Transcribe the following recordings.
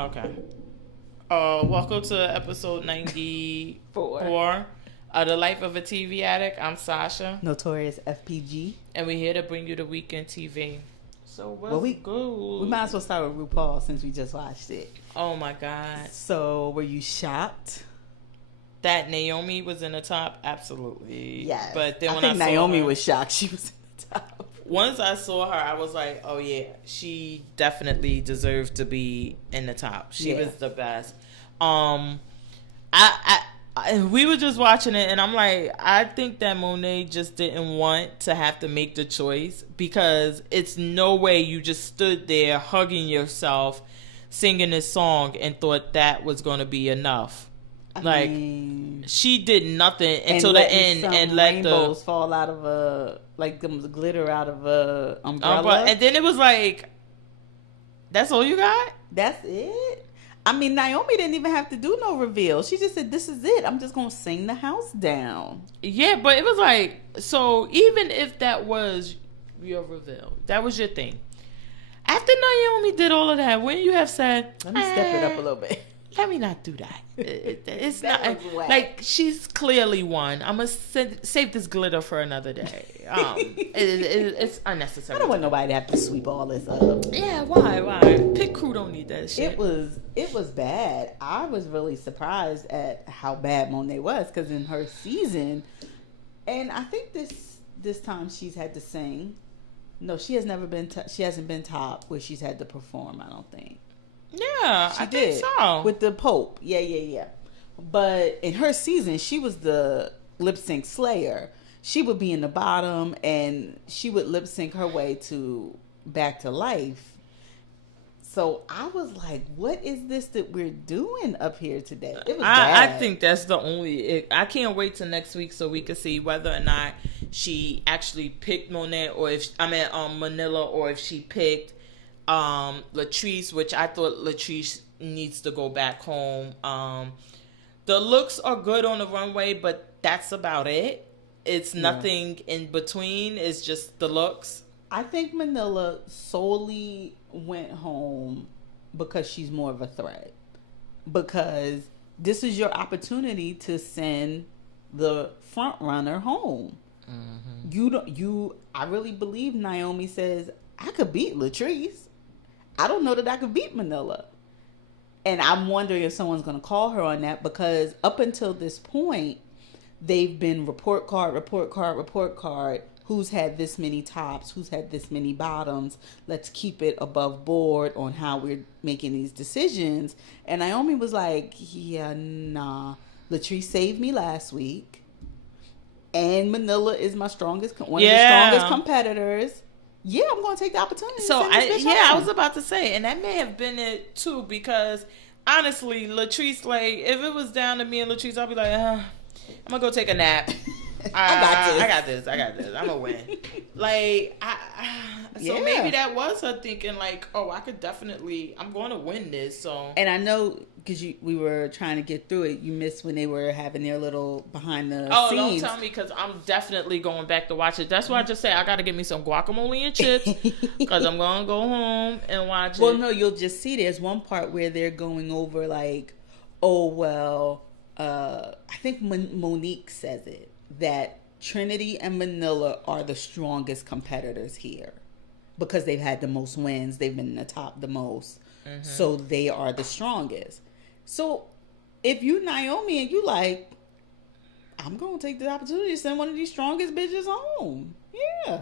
Okay. Welcome to episode 94 of The Life of a TV Addict. I'm Sasha. Notorious FPG. And we're here to bring you the weekend TV. So what's good? We might as well start with RuPaul since we just watched it. Oh my God. So were you shocked? That Naomi was in the top? Absolutely. Yes. But then I when think I saw Naomi her, was shocked she was in the top. Once I saw her, I was like, oh yeah, she definitely deserved to be in the top. She was the best. We were just watching it, and I'm like, I think that Monet just didn't want to have to make the choice, because it's no way you just stood there hugging yourself, singing this song, and thought that was going to be enough. I mean, she did nothing until the end and let rainbows fall out of the glitter out of a umbrella. And then it was like, that's all you got? That's it? I mean, Naomi didn't even have to do no reveal. She just said, this is it. I'm just going to sing the house down. Yeah, but it was like, so even if that was your reveal, that was your thing. After Naomi did all of that, wouldn't you have said, let me step it up a little bit? Let me not do that. It's that not was like she's clearly won. I'm gonna save this glitter for another day. It's unnecessary. I don't want nobody to have to sweep all this up. Yeah, why? Pit crew don't need that shit. It was bad. I was really surprised at how bad Monet was, because in her season, and I think this time she's had to sing. No, she has never been. She hasn't been top where she's had to perform. I don't think. Yeah, she I did think so. With the Pope. Yeah. But in her season, she was the lip sync slayer. She would be in the bottom, and she would lip sync her way to Back to Life. So I was like, what is this that we're doing up here today? It was bad. I think that's the only... I can't wait till next week so we can see whether or not she actually picked Monet, or if... Manila, or if she picked Latrice, which I thought Latrice needs to go back home. The looks are good on the runway, but that's about it. It's nothing in between. It's just the looks. I think Manila solely went home because she's more of a threat. Because this is your opportunity to send the front runner home. Mm-hmm. I really believe Naomi says, I could beat Latrice. I don't know that I could beat Manila. And I'm wondering if someone's going to call her on that, because up until this point, they've been report card. Who's had this many tops? Who's had this many bottoms? Let's keep it above board on how we're making these decisions. And Naomi was like, yeah, nah. Latrice saved me last week. And Manila is my one of the strongest competitors. Yeah, I'm going to take the opportunity. So, I was about to say, and that may have been it too, because honestly, Latrice, like, if it was down to me and Latrice, I'd be like, I'm going to go take a nap. I got this. I'm going to win. Like, so maybe that was her thinking, like, oh, I'm going to win this. So, and I know, because we were trying to get through it, you missed when they were having their little behind the scenes. Oh, don't tell me, because I'm definitely going back to watch it. That's why I just say I got to get me some guacamole and chips, because I'm going to go home and watch it. Well, no, you'll just see there's one part where they're going over, like, oh, well, I think Monique says it, that Trinity and Manila are the strongest competitors here because they've had the most wins. They've been in the top the most. Mm-hmm. So they are the strongest. So if you Naomi and you like, I'm going to take the opportunity to send one of these strongest bitches home. Yeah.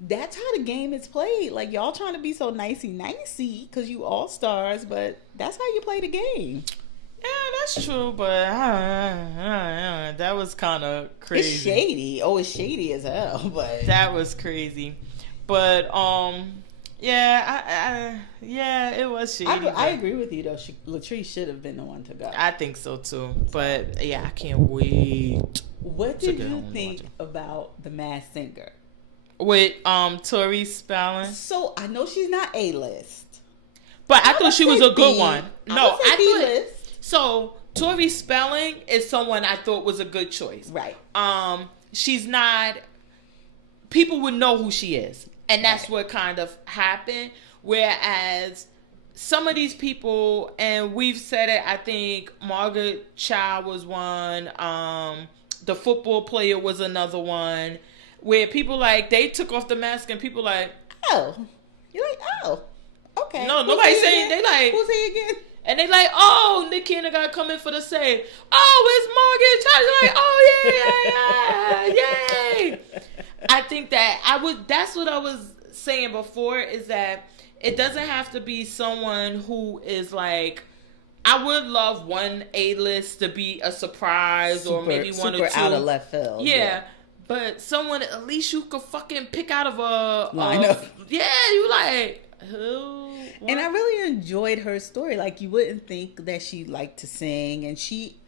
That's how the game is played. Like, y'all trying to be so nicey because you all stars, but that's how you play the game. Yeah, that's true, but that was kind of crazy. It's shady. Oh, it's shady as hell, but that was crazy. But it was shady. I agree with you though. Latrice should have been the one to go. I think so too. But yeah, I can't wait. What did you think about The Masked Singer with Tori Spelling? So I know she's not A-list, but I thought she was a good one. No, I thought. So Tori Spelling is someone I thought was a good choice. Right. She's not. People would know who she is, and that's what kind of happened. Whereas some of these people, and we've said it, I think Margaret Cho was one, the football player was another one, where people like, they took off the mask and people like, oh, you're like, oh, okay. No, nobody's saying, again? They like, who's he again? And they like, oh, Nick Cannon got coming for the save. Oh, it's Margaret Cho. Like, oh, yeah, yay. I think that that's what I was saying before, is that it doesn't have to be someone who is like, I would love one A-list to be a surprise, or maybe one or two. Super out of left field. Yeah. But someone at least you could fucking pick out of a lineup. Yeah, you like, who? What? And I really enjoyed her story. Like, you wouldn't think that she liked to sing, and she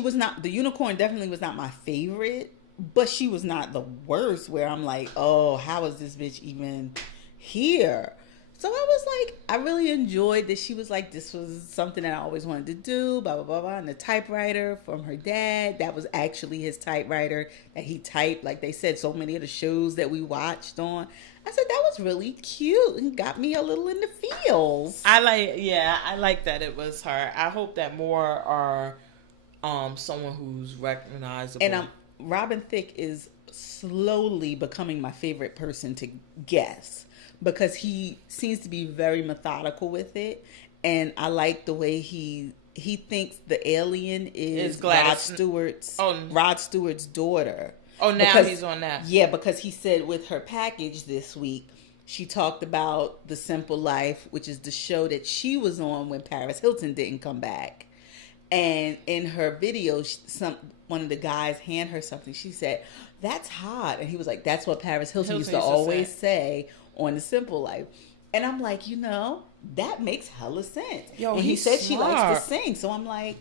was not, the unicorn definitely was not my favorite, but she was not the worst, where I'm like, oh, how is this bitch even here? So I was like, I really enjoyed that she was like, this was something that I always wanted to do, blah, blah, blah, blah. And the typewriter from her dad, that was actually his typewriter that he typed. Like they said, so many of the shows that we watched on. I said, that was really cute and got me a little in the feels. I like that it was her. I hope that more are someone who's recognizable. And Robin Thicke is slowly becoming my favorite person to guess, because he seems to be very methodical with it, and I like the way he thinks the alien is Rod Stewart's daughter. Oh, now he's on that. Yeah, because he said with her package this week, she talked about The Simple Life, which is the show that she was on when Paris Hilton didn't come back. And in her video, one of the guys hand her something. She said, "That's hot," and he was like, "That's what Paris Hilton used to always say on The Simple Life." And I'm like, that makes hella sense. Yo, and he said she likes to sing, so I'm like,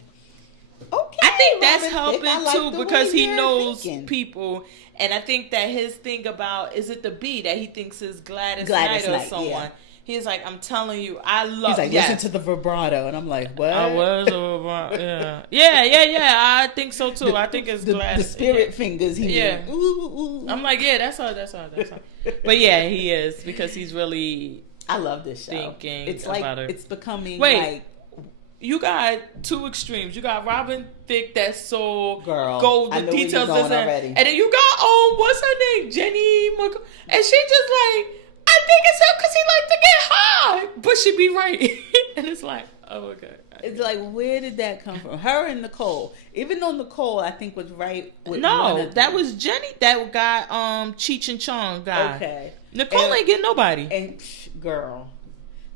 okay. I think that's Robin helping Thicke, too, because he knows thinking. people, and I think that his thing about, is it the B that he thinks is Gladys Knight or someone? Yeah. He's like, I'm telling you, I love. He's like, listen to the vibrato, and I'm like, what? I was a vibrato. Yeah. I think so too. I think it's Gladys. The spirit fingers. Yeah. Ooh. I'm like, yeah, that's all. But yeah, he is, because he's really. I love this show. Thinking it's about like her. It's becoming like. You got two extremes. You got Robin Thicke, that's so girl. Go the details already. And then you got what's her name, Jenny, and she just like, I think it's him because he like to get high, but she be right. And it's like, oh my god. It's like, where did that come from? Her and Nicole. Even though Nicole, I think, was right with that was Jenny that got Cheech and Chong guy. Okay. Nicole ain't getting nobody. And girl,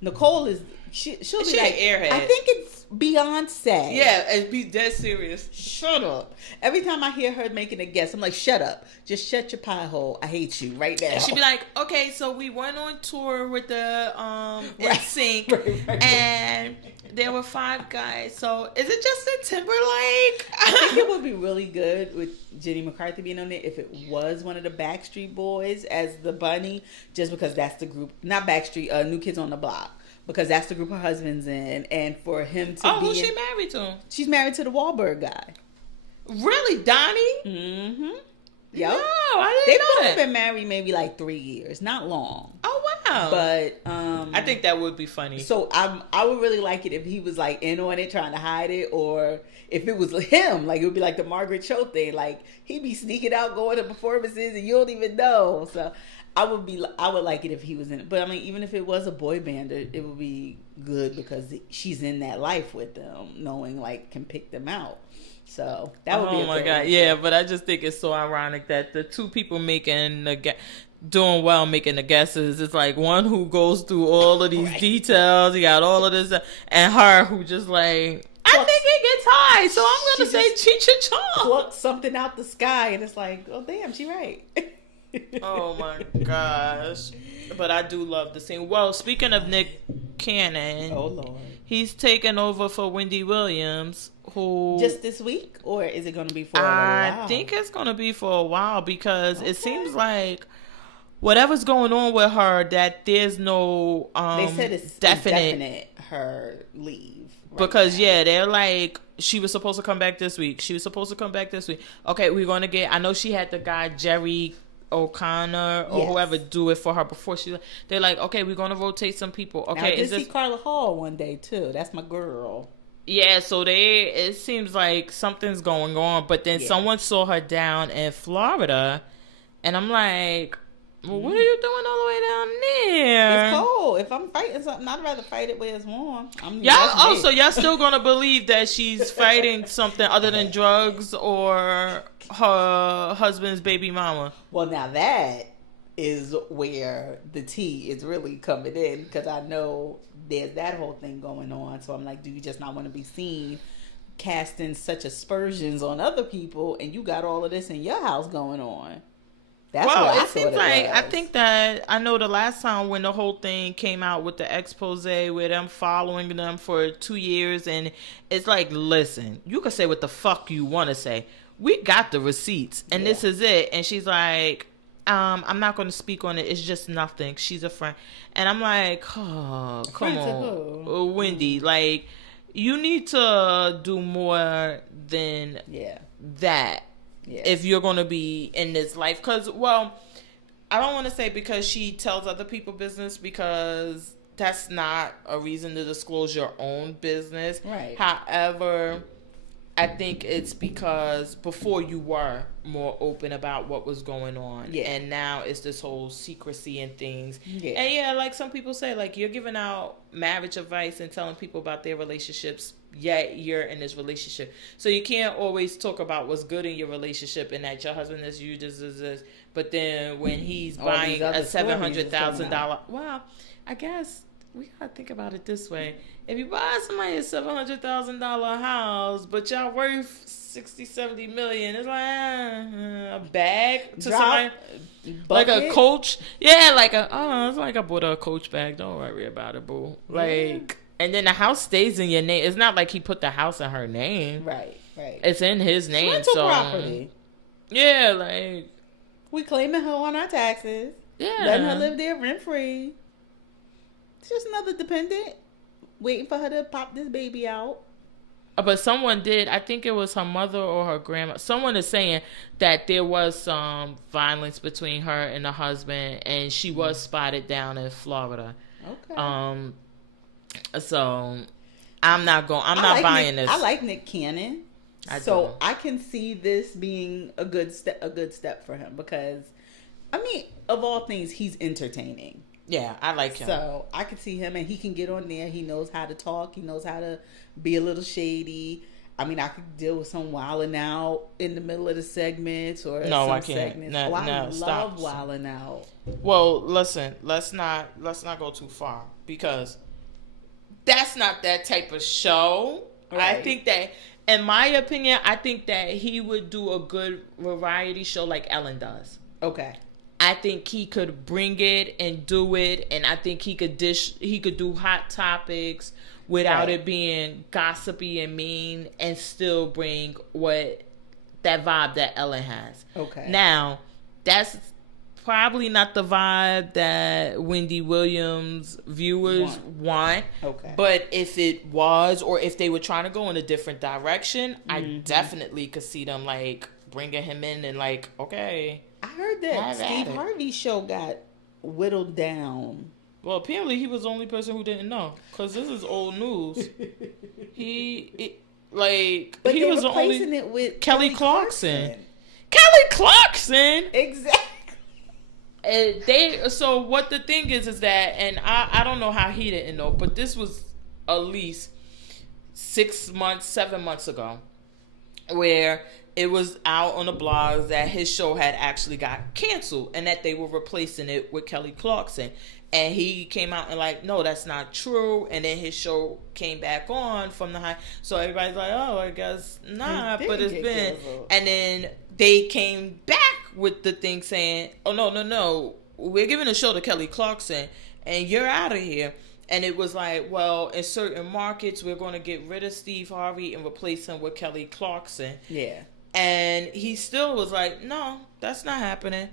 Nicole is she'll be like an airhead. I think it's Beyonce. Yeah, and be dead serious. Shut up. Every time I hear her making a guess, I'm like, shut up. Just shut your pie hole. I hate you right now. And she'd be like, okay, so we went on tour with the NSYNC, and there were 5 guys. So is it Justin Timberlake? I think it would be really good with Jenny McCarthy being on there if it was one of the Backstreet Boys as the bunny, just because that's the group. Not Backstreet, New Kids on the Block. Because that's the group her husband's in, and for him to who's she married to? She's married to the Wahlberg guy. Really, Donnie? Mm-hmm. Yep. No, I didn't know that. They've been married maybe like 3 years, not long. Oh wow! But I think that would be funny. So I would really like it if he was like in on it, trying to hide it, or if it was him, like it would be like the Margaret Cho thing, like he'd be sneaking out, going to performances, and you don't even know. So I would like it if he was in it. But I mean, even if it was a boy band, it would be good because she's in that life with them, knowing like can pick them out. So that would be. Oh my god, yeah! But I just think it's so ironic that the two people making doing well making the guesses, it's like one who goes through all of these details, he got all of this, and her who just like, I think it gets high, so I'm gonna say Cheech and Chong. Pluck something out the sky, and it's like, oh damn, she right. Oh my gosh. But I do love the scene. Well, speaking of Nick Cannon, oh Lord, he's taken over for Wendy Williams, who just this week, or is it going to be for a little while? I think it's going to be for a while, because it seems like whatever's going on with her, that there's no they said it's definite her leave. Because they're like, she was supposed to come back this week. Okay, we're going to get, I know she had the guy Jerry O'Connor or whoever do it for her before she. They're like, okay, we're gonna rotate some people. Okay, now, I did see Carla Hall one day too. That's my girl. Yeah, so it seems like something's going on, but then someone saw her down in Florida, and I'm like, well, what are you doing all the way down there? It's cold. If I'm fighting something, I'd rather fight it where it's warm. Y'all still gonna believe that she's fighting something other than drugs or her husband's baby mama? Well, now that is where the tea is really coming in, because I know there's that whole thing going on. So I'm like, do you just not want to be seen casting such aspersions on other people, and you got all of this in your house going on? That's what it seems like. I think that I know the last time when the whole thing came out with the expose with them following them for 2 years, and it's like, listen, you can say what the fuck you want to say. We got the receipts, and this is it. And she's like, I'm not going to speak on it. It's just nothing. She's a friend. And I'm like, oh, come on, Wendy. Like, you need to do more than that. Yeah. If you're going to be in this life. Because, well, I don't want to say because she tells other people business, because that's not a reason to disclose your own business. Right. However, I think it's because before you were more open about what was going on. Yeah. And now it's this whole secrecy and things. Yeah. And like some people say, like, you're giving out marriage advice and telling people about their relationships, yet you're in this relationship. So you can't always talk about what's good in your relationship and that your husband is you this. But then when he's buying a $700,000, well, I guess we gotta think about it this way. If you buy somebody a $700,000 house, but y'all worth 60, 70 million, it's like a bag to somebody, like a Coach. Yeah, it's like I bought a Coach bag. Don't worry about it, boo. Like, and then the house stays in your name. It's not like he put the house in her name. Right. It's in his name. Rental property. Yeah, like we claiming her on our taxes. Yeah, letting her live there rent free. It's just another dependent waiting for her to pop this baby out. But someone did, I think it was her mother or her grandma. Someone is saying that there was some violence between her and the husband, and she was spotted down in Florida. Okay. So I'm not buying this. I like Nick Cannon. I can see this being a good step for him, because I mean, of all things, he's entertaining. Yeah, I like him. So I can see him, and he can get on there. He knows how to talk. He knows how to be a little shady. I mean, I could deal with some wilding out in the middle of the segments or no, some I can't. segments. No, I love stop. wilding out. Well, listen, let's not go too far, because that's not that type of show. Right. I think that, in my opinion, I think that he would do a good variety show like Ellen does. Okay. I think he could bring it and do it, and I think he could do hot topics without it being gossipy and mean, and still bring that vibe that Ellen has. Okay. Now, that's probably not the vibe that Wendy Williams viewers want. Okay. But if it was, or if they were trying to go in a different direction, I definitely could see them like bringing him in and like, okay. I heard that Steve Harvey's show got whittled down. Well, apparently he was the only person who didn't know, because this is old news. But he was the only it with Kelly Clarkson. Kelly Clarkson, exactly. So what the thing is that, and I don't know how he didn't know, but this was at least 7 months ago, where it was out on the blogs that his show had actually got canceled and that they were replacing it with Kelly Clarkson. And he came out and like, no, that's not true. And then his show came back on from the high. So everybody's like, oh, I guess not. But it's been. Canceled. And then they came back with the thing saying, oh, no. We're giving a show to Kelly Clarkson and you're out of here. And it was like, well, in certain markets, we're going to get rid of Steve Harvey and replace him with Kelly Clarkson. Yeah. And he still was like, no, that's not happening.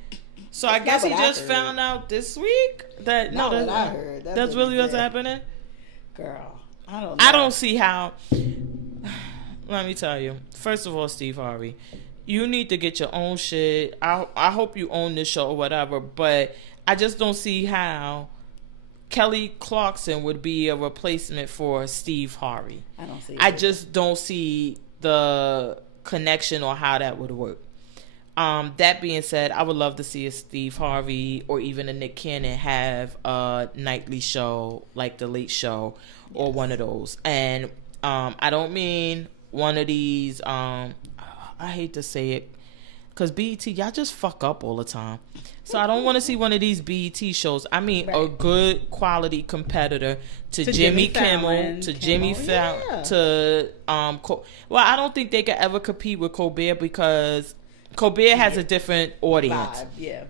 So I guess he just found out this week that I heard. That's really what's happening. Girl, I don't know. I don't see how. Let me tell you. First of all, Steve Harvey, you need to get your own shit. I hope you own this show or whatever, but I just don't see how Kelly Clarkson would be a replacement for Steve Harvey. I don't see it. I just don't see the connection or how that would work. That being said, I would love to see a Steve Harvey or even a Nick Cannon have a nightly show like The Late Show or one of those. And I don't mean one of these, I hate to say it, because BET, y'all just fuck up all the time. So I don't want to see one of these BET shows. I mean, a good quality competitor to Jimmy Kimmel, to Jimmy Fallon, to well, I don't think they could ever compete with Colbert because Colbert has a different audience. Yeah.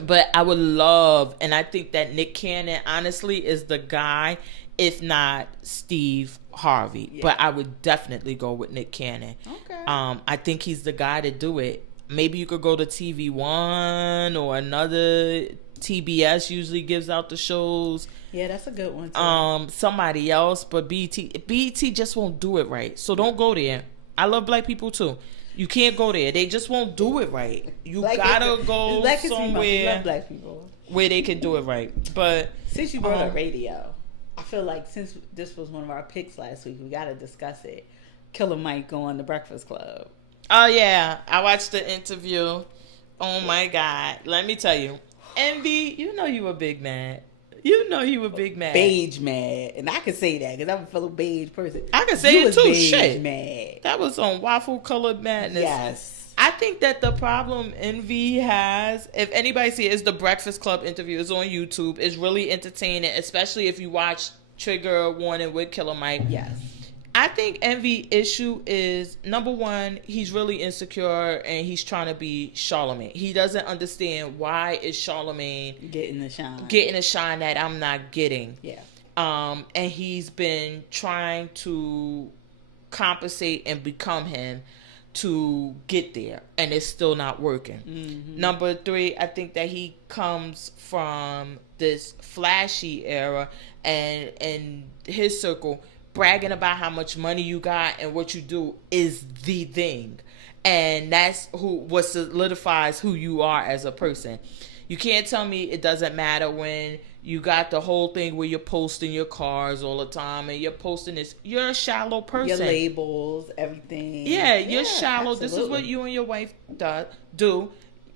But I would love, and I think that Nick Cannon honestly is the guy, if not Steve Harvey. Yeah. But I would definitely go with Nick Cannon. Okay. I think he's the guy to do it. Maybe you could go to TV One or another. TBS usually gives out the shows. Yeah, that's a good one too. Somebody else, but BET just won't do it right. So don't go there. I love black people too. You can't go there. They just won't do it right. You gotta go somewhere black people where they can do it right. But since you brought up radio, I feel like since this was one of our picks last week, we gotta discuss it. Killer Mike on The Breakfast Club. Oh yeah, I watched the interview. Oh my God, let me tell you, Envy, you know you a big man. You know you a big man. Beige mad. And I can say that because I'm a fellow beige person. I can say it too. Beige Shit. Mad. That was on waffle colored madness. Yes. I think that the problem Envy has, if anybody see it, is the Breakfast Club interview. It's on YouTube. It's really entertaining, especially if you watch Trigger Warning with Killer Mike. Yes. I think Envy issue is, number one, he's really insecure and he's trying to be Charlemagne. He doesn't understand why is Charlemagne getting the shine that I'm not getting. Yeah. And he's been trying to compensate and become him to get there, and it's still not working. Mm-hmm. Number three, I think that he comes from this flashy era and his circle, bragging about how much money you got and what you do is the thing. And that's what solidifies who you are as a person. You can't tell me it doesn't matter when you got the whole thing where you're posting your cars all the time and you're posting this. You're a shallow person. Your labels, everything. Yeah, you're shallow. Absolutely. This is what you and your wife do.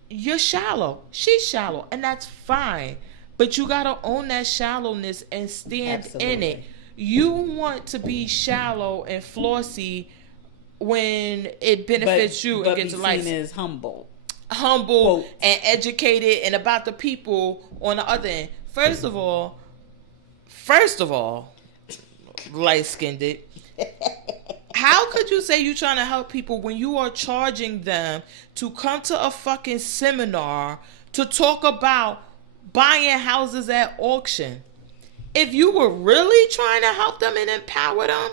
You're shallow. She's shallow. And that's fine. But you got to own that shallowness and stand in it. You want to be shallow and flossy when it benefits you and gets life. But as humble, quote, and educated and about the people on the other end. First of all, light-skinned it. How could you say you're trying to help people when you are charging them to come to a fucking seminar to talk about buying houses at auction? If you were really trying to help them and empower them,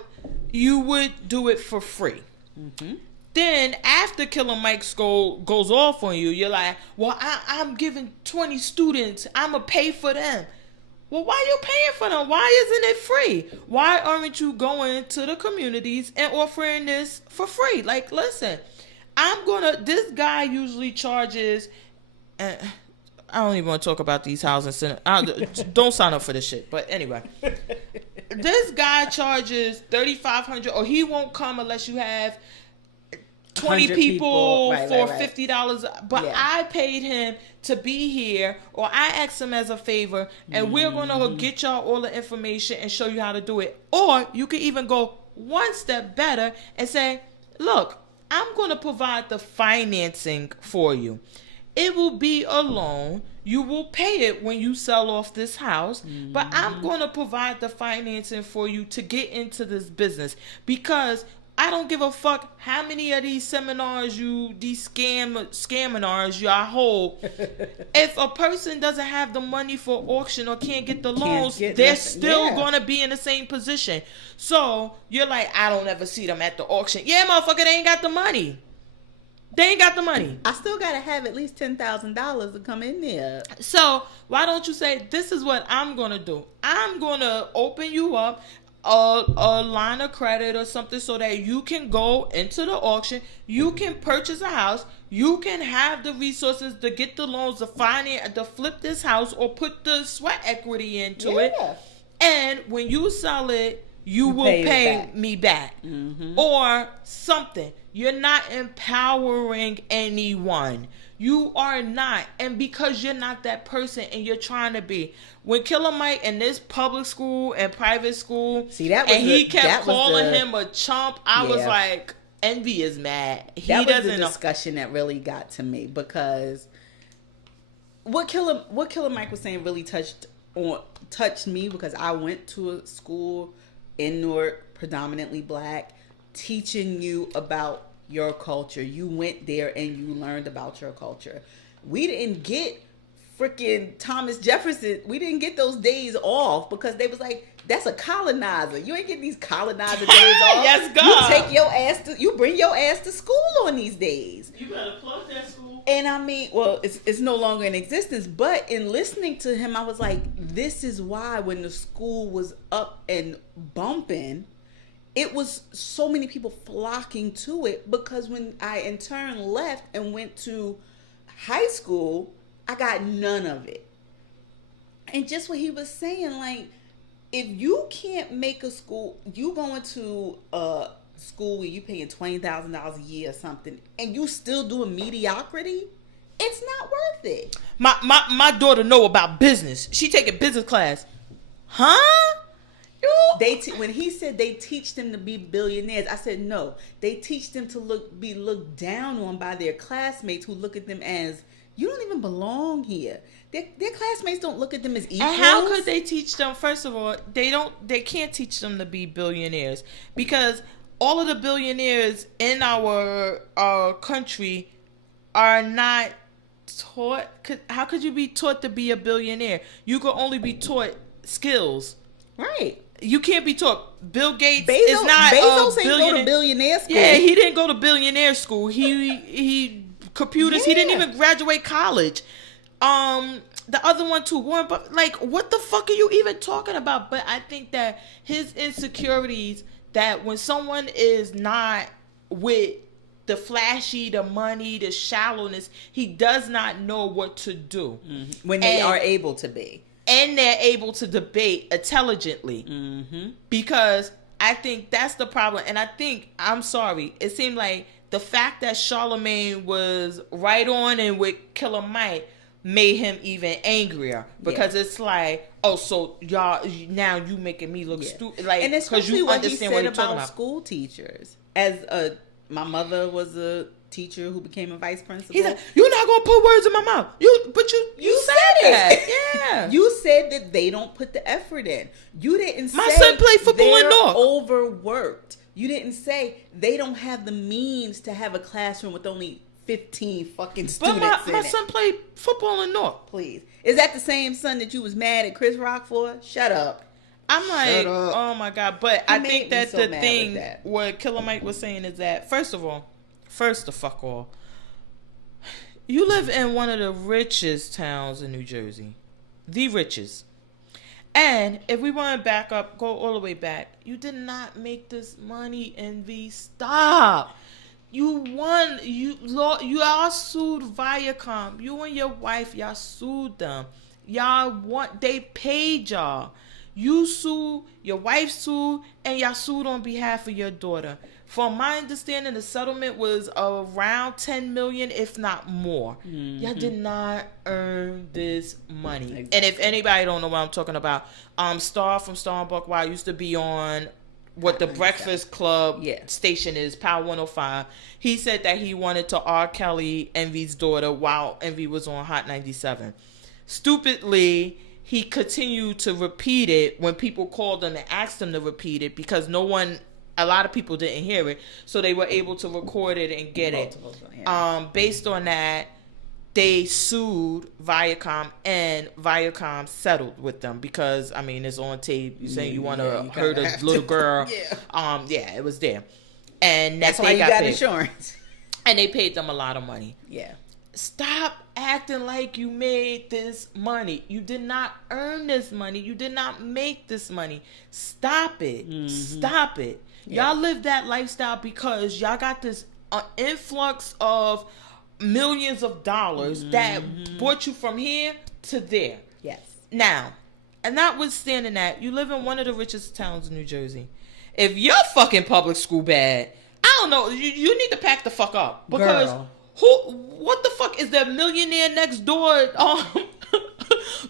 you would do it for free. Mm-hmm. Then after Killer Mike goes off on you, you're like, well, I'm giving 20 students. I'm going to pay for them. Well, why are you paying for them? Why isn't it free? Why aren't you going to the communities and offering this for free? Like, listen, this guy usually charges... I don't even want to talk about these housing centers. Don't sign up for this shit. But anyway, this guy charges $3,500, or he won't come unless you have 20 people for $50. But I paid him to be here, or I asked him as a favor, and we're going to get y'all all the information and show you how to do it. Or you could even go one step better and say, look, I'm going to provide the financing for you. It will be a loan. You will pay it when you sell off this house. Mm-hmm. But I'm going to provide the financing for you to get into this business. Because I don't give a fuck how many of these seminars these scaminars y'all hold. If a person doesn't have the money for auction or can't get the loans, they're still going to be in the same position. So you're like, I don't ever see them at the auction. Yeah, motherfucker, they ain't got the money. They ain't got the money. I still got to have at least $10,000 to come in there. So why don't you say, this is what I'm going to do. I'm going to open you up. a line of credit or something so that you can go into the auction, you can purchase a house, you can have the resources to get the loans to finance, to flip this house or put the sweat equity into it. And when you sell it, you will pay me back. Mm-hmm. Or something. You're not empowering anyone. You are not. And because you're not that person and you're trying to be. When Killer Mike in this public school and private school, he kept calling him a chump, I was like, Envy is mad. That was the discussion that really got to me, because what Killer Mike was saying really touched me, because I went to a school in Newark, predominantly black, teaching you about your culture. You went there and you learned about your culture. We didn't get freaking Thomas Jefferson. We didn't get those days off because they was like, that's a colonizer. You ain't getting these colonizer days off. Yes, God. You bring your ass to school on these days. You better plug that school. And I mean, well, it's no longer in existence, but in listening to him, I was like, this is why when the school was up and bumping, it was so many people flocking to it, because when I in turn left and went to high school, I got none of it. And just what he was saying, like, if you can't make a school, you going to a school where you paying $20,000 a year or something, and you still doing mediocrity, it's not worth it. My daughter know about business. She taking business class. Huh? When he said they teach them to be billionaires, I said no. They teach them to be looked down on by their classmates who look at them as, you don't even belong here. Their classmates don't look at them as equals. And how could they teach them? First of all, they can't teach them to be billionaires, because all of the billionaires in our country are not taught. How could you be taught to be a billionaire? You could only be taught skills. Right. You can't be taught. Bill Gates is not Bezos ain't go to billionaire school. Yeah, he didn't go to billionaire school. He computers. Yeah. He didn't even graduate college. The other one too, Warren Buffett. Like, what the fuck are you even talking about? But I think that his insecurities, that when someone is not with the flashy, the money, the shallowness, he does not know what to do. Mm-hmm. When they are able to be. And they're able to debate intelligently. Mm-hmm. Because I think that's the problem. And I think, I'm sorry, it seemed like the fact that Charlemagne was right on and with Killer Mike made him even angrier. Because it's like, oh, so y'all, now you making me look stupid. Like, and especially you what understand he said what you're talking about school teachers. My mother was a teacher who became a vice principal. He's like, you're not gonna put words in my mouth. You said that. Yeah. You said that they don't put the effort in. You didn't say my son played football in North. Overworked. You didn't say they don't have the means to have a classroom with only 15 fucking students. But my son played football in North. Please. Is that the same son that you was mad at Chris Rock for? Shut up. I'm like, oh my God. But I think that the thing what Killer Mike was saying is that, first the fuck all, you live in one of the richest towns in New Jersey. The richest. And if we want to go all the way back, you did not make this money, Envy. Stop. You won. Y'all sued Viacom. You and your wife, y'all sued them. They paid y'all. You sued, your wife sued, and y'all sued on behalf of your daughter. From my understanding, the settlement was around $10 million, if not more. Mm-hmm. Y'all did not earn this money. Exactly. And if anybody don't know what I'm talking about, Star from Star and Buckwild used to be on what the Breakfast Club station is, Power 105. He said that he wanted to R. Kelly Envy's daughter while Envy was on Hot 97. Stupidly, he continued to repeat it when people called him and asked him to repeat it, because a lot of people didn't hear it, so they were able to record it and get it. Based on that, they sued Viacom, and Viacom settled with them because, I mean, it's on tape. You saying you want to hurt a little girl. It was there. And that's why you got insurance. And they paid them a lot of money. Yeah. Stop acting like you made this money. You did not earn this money. You did not make this money. Stop it. Stop it. Yeah. Y'all live that lifestyle because y'all got this influx of millions of dollars that brought you from here to there. Yes. Now, and notwithstanding that, you live in one of the richest towns in New Jersey. If your fucking public school bad, I don't know, you need to pack the fuck up. Because what the fuck is that millionaire next door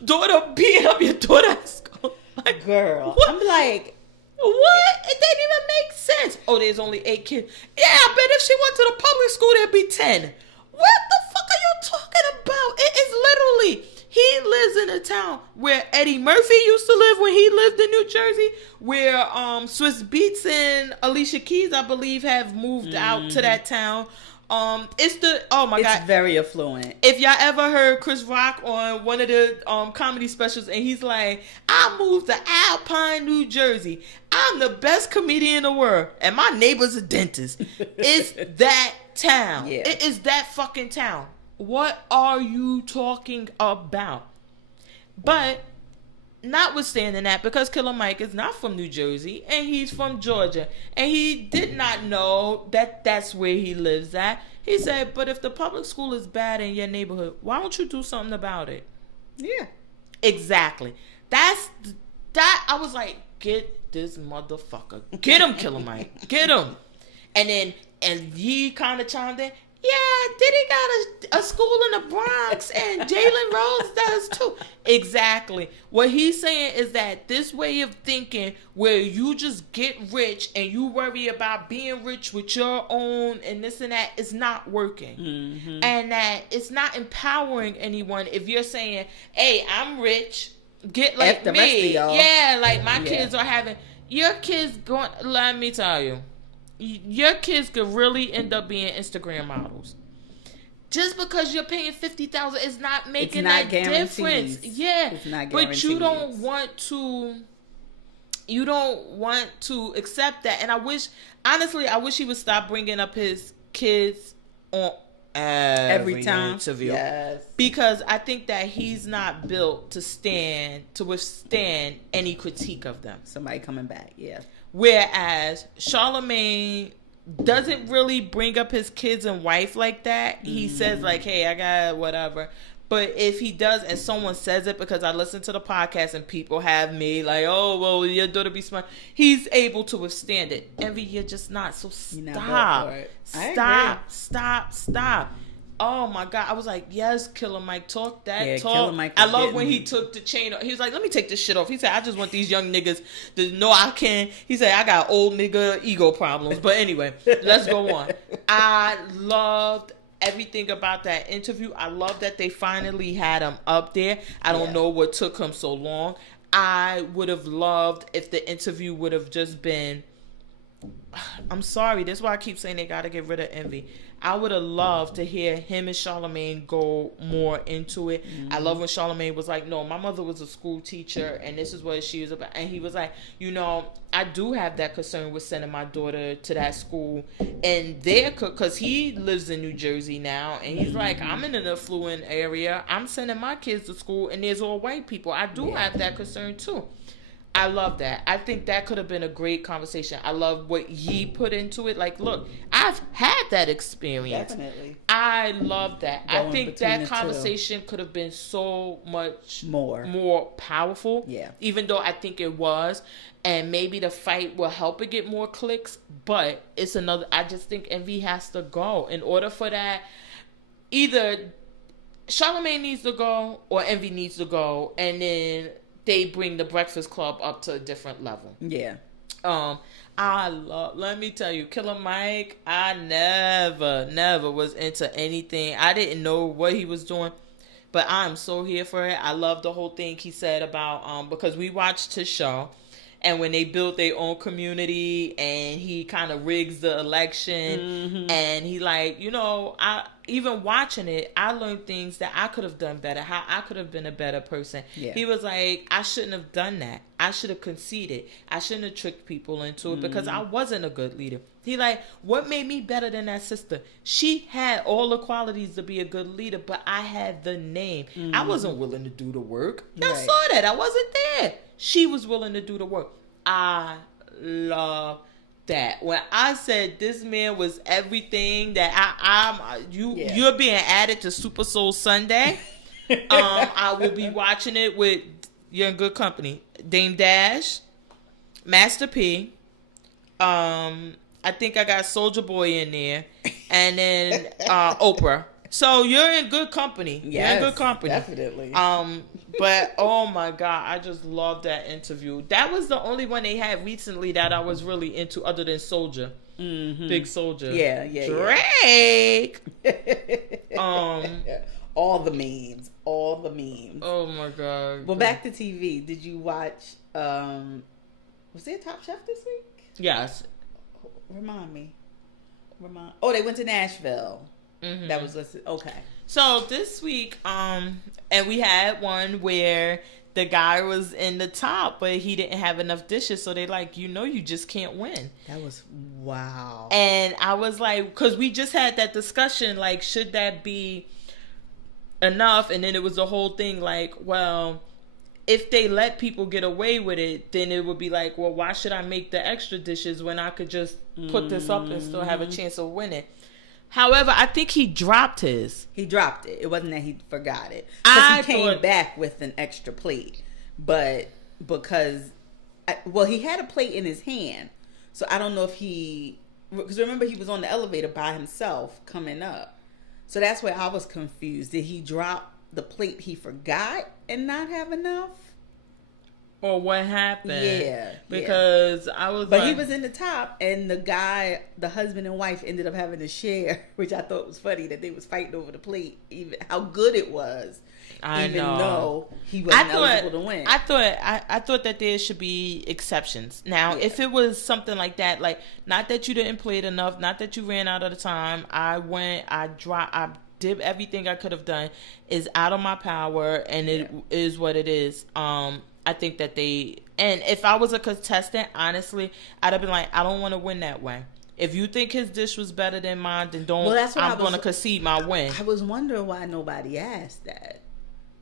daughter beating up your daughter at school? Like, girl, what? I'm like, what? It didn't even make sense. Oh, there's only 8 kids. Yeah, I bet if she went to the public school, there'd be 10. What the fuck are you talking about? It is literally, he lives in a town where Eddie Murphy used to live when he lived in New Jersey, where Swiss Beats and Alicia Keys, I believe, have moved out to that town. It's very affluent. If y'all ever heard Chris Rock on one of the comedy specials, and he's like, I moved to Alpine, New Jersey. I'm the best comedian in the world, and my neighbor's a dentist. It's that town. Yeah. It is that fucking town. What are you talking about? But notwithstanding that, because Killer Mike is not from New Jersey and he's from Georgia, and he did not know that that's where he lives at, he said, but if the public school is bad in your neighborhood, why don't you do something about it? Yeah. Exactly. I was like, get this motherfucker. Get him, Killer Mike. Get him. And he kind of chimed in, yeah, Diddy got a school in the Bronx, and Jalen Rose does too. Exactly. What he's saying is that this way of thinking, where you just get rich and you worry about being rich with your own and this and that, is not working. Mm-hmm. And that it's not empowering anyone if you're saying, hey, I'm rich, get like the me. Rest of y'all. Yeah, like my kids are having, your kids going, let me tell you. Your kids could really end up being Instagram models. Just because you're paying $50,000 is not making that difference. Yeah, it's not but you don't want to. You don't want to accept that. And I wish he would stop bringing up his kids on every time interview. Yes, because I think that he's not built to withstand any critique of them. Somebody coming back, yeah. Whereas Charlamagne doesn't really bring up his kids and wife like that. He says like, hey, I got whatever. But if he does, and someone says it, because I listen to the podcast and people have me like, oh, well, your daughter be smart. He's able to withstand it. Envy, you're just not. So stop. Stop. Oh my God. I was like, yes, Killer Mike, talk that talk. Killer Mike, I love when he took the chain off. He was like, let me take this shit off. He said, I just want these young niggas to know I can. He said, I got old nigga ego problems. But anyway, let's go on. I loved everything about that interview. I love that they finally had him up there. I don't know what took him so long. I would have loved if the interview would have just been, I'm sorry, that's why I keep saying they got to get rid of Envy. I would have loved to hear him and Charlamagne go more into it. Mm-hmm. I love when Charlamagne was like, no, my mother was a school teacher and this is what she was about. And he was like, I do have that concern with sending my daughter to that school. And there, because he lives in New Jersey now, and he's like, I'm in an affluent area. I'm sending my kids to school and there's all white people. I do have that concern too. I love that. I think that could have been a great conversation. I love what Yee put into it. Like, look, I've had that experience. Definitely. I love that. I think that conversation could have been so much more powerful. Yeah. Even though I think it was. And maybe the fight will help it get more clicks. But it's another. I just think Envy has to go. In order for that, either Charlamagne needs to go or Envy needs to go. And then they bring the Breakfast Club up to a different level. Yeah. Let me tell you, Killer Mike, I never was into anything. I didn't know what he was doing, but I'm so here for it. I love the whole thing he said about, because we watched his show, and when they built their own community and he kind of rigs the election, and he like, even watching it, I learned things that I could have done better, how I could have been a better person. Yeah. He was like, I shouldn't have done that. I should have conceded. I shouldn't have tricked people into it because I wasn't a good leader. He like, what made me better than that sister? She had all the qualities to be a good leader, but I had the name. I wasn't willing to do the work. I saw that. I wasn't there. She was willing to do the work. I love that. When I said this man was everything that you're being added to Super Soul Sunday. I will be watching it with, you're in good company, Dame Dash, Master P, I think I got Soulja Boy in there, and then Oprah. So you're in good company. Yes, you're in good company. Definitely. But oh my God, I just love that interview. That was the only one they had recently that I was really into, other than Soulja. Big Soulja. Yeah. Drake. All the memes. Oh my God. Well, back to TV. Did you watch? Was there a Top Chef this week? Yes. Remind me. Oh, they went to Nashville. That was listed. Okay. So this week, and we had one where the guy was in the top, but he didn't have enough dishes. So they like, you just can't win. That was wow. And I was like, because we just had that discussion, like, should that be enough? And then it was the whole thing like, well, if they let people get away with it, then it would be like, well, why should I make the extra dishes when I could just put this up and still have a chance of winning? However, I think he dropped his. He dropped it. It wasn't that he forgot it. Because he came back with an extra plate. But because, he had a plate in his hand. So I don't know if because remember he was on the elevator by himself coming up. So that's where I was confused. Did he drop the plate he forgot and not have enough? Or what happened? Yeah. Because I was But he was in the top, and the husband and wife ended up having to share, which I thought was funny that they was fighting over the plate, even how good it was. I even know. though he wasn't eligible to win. I thought that there should be exceptions. Now, if it was something like that, like, not that you didn't play it enough, not that you ran out of the time, I did everything I could have done, is out of my power, and it is what it is. I think that and if I was a contestant, honestly, I'd have been like, I don't want to win that way. If you think his dish was better than mine, then don't. Well, I'm going to concede my win. I was wondering why nobody asked that,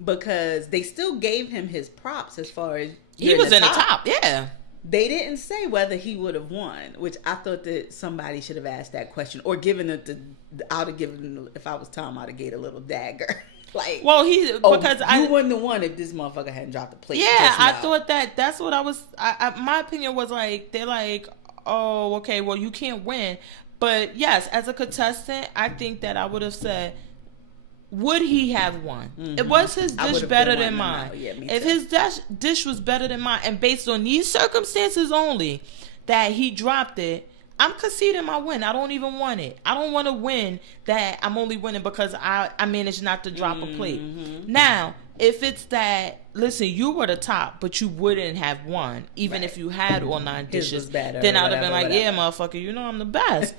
because they still gave him his props as far as he was in the top. Yeah. They didn't say whether he would have won, which I thought that somebody should have asked that question, or given it I'd have given, if I was Tom, I'd have gave a little dagger. Like, well, you wouldn't have won if this motherfucker hadn't dropped the plate. Yeah, I thought that's what I was. My opinion was like, they're like, oh, okay, well, you can't win. But yes, as a contestant, I think that I would have said, would he have won? It was his dish better than mine. Yeah, if his dish was better than mine, and based on these circumstances only, that he dropped it, I'm conceding my win. I don't even want it. I don't want to win that I'm only winning because I managed not to drop a plate. Now, if it's that, listen, you were the top, but you wouldn't have won, even if you had all 9 dishes, then I'd have been like, yeah, motherfucker, you know I'm the best.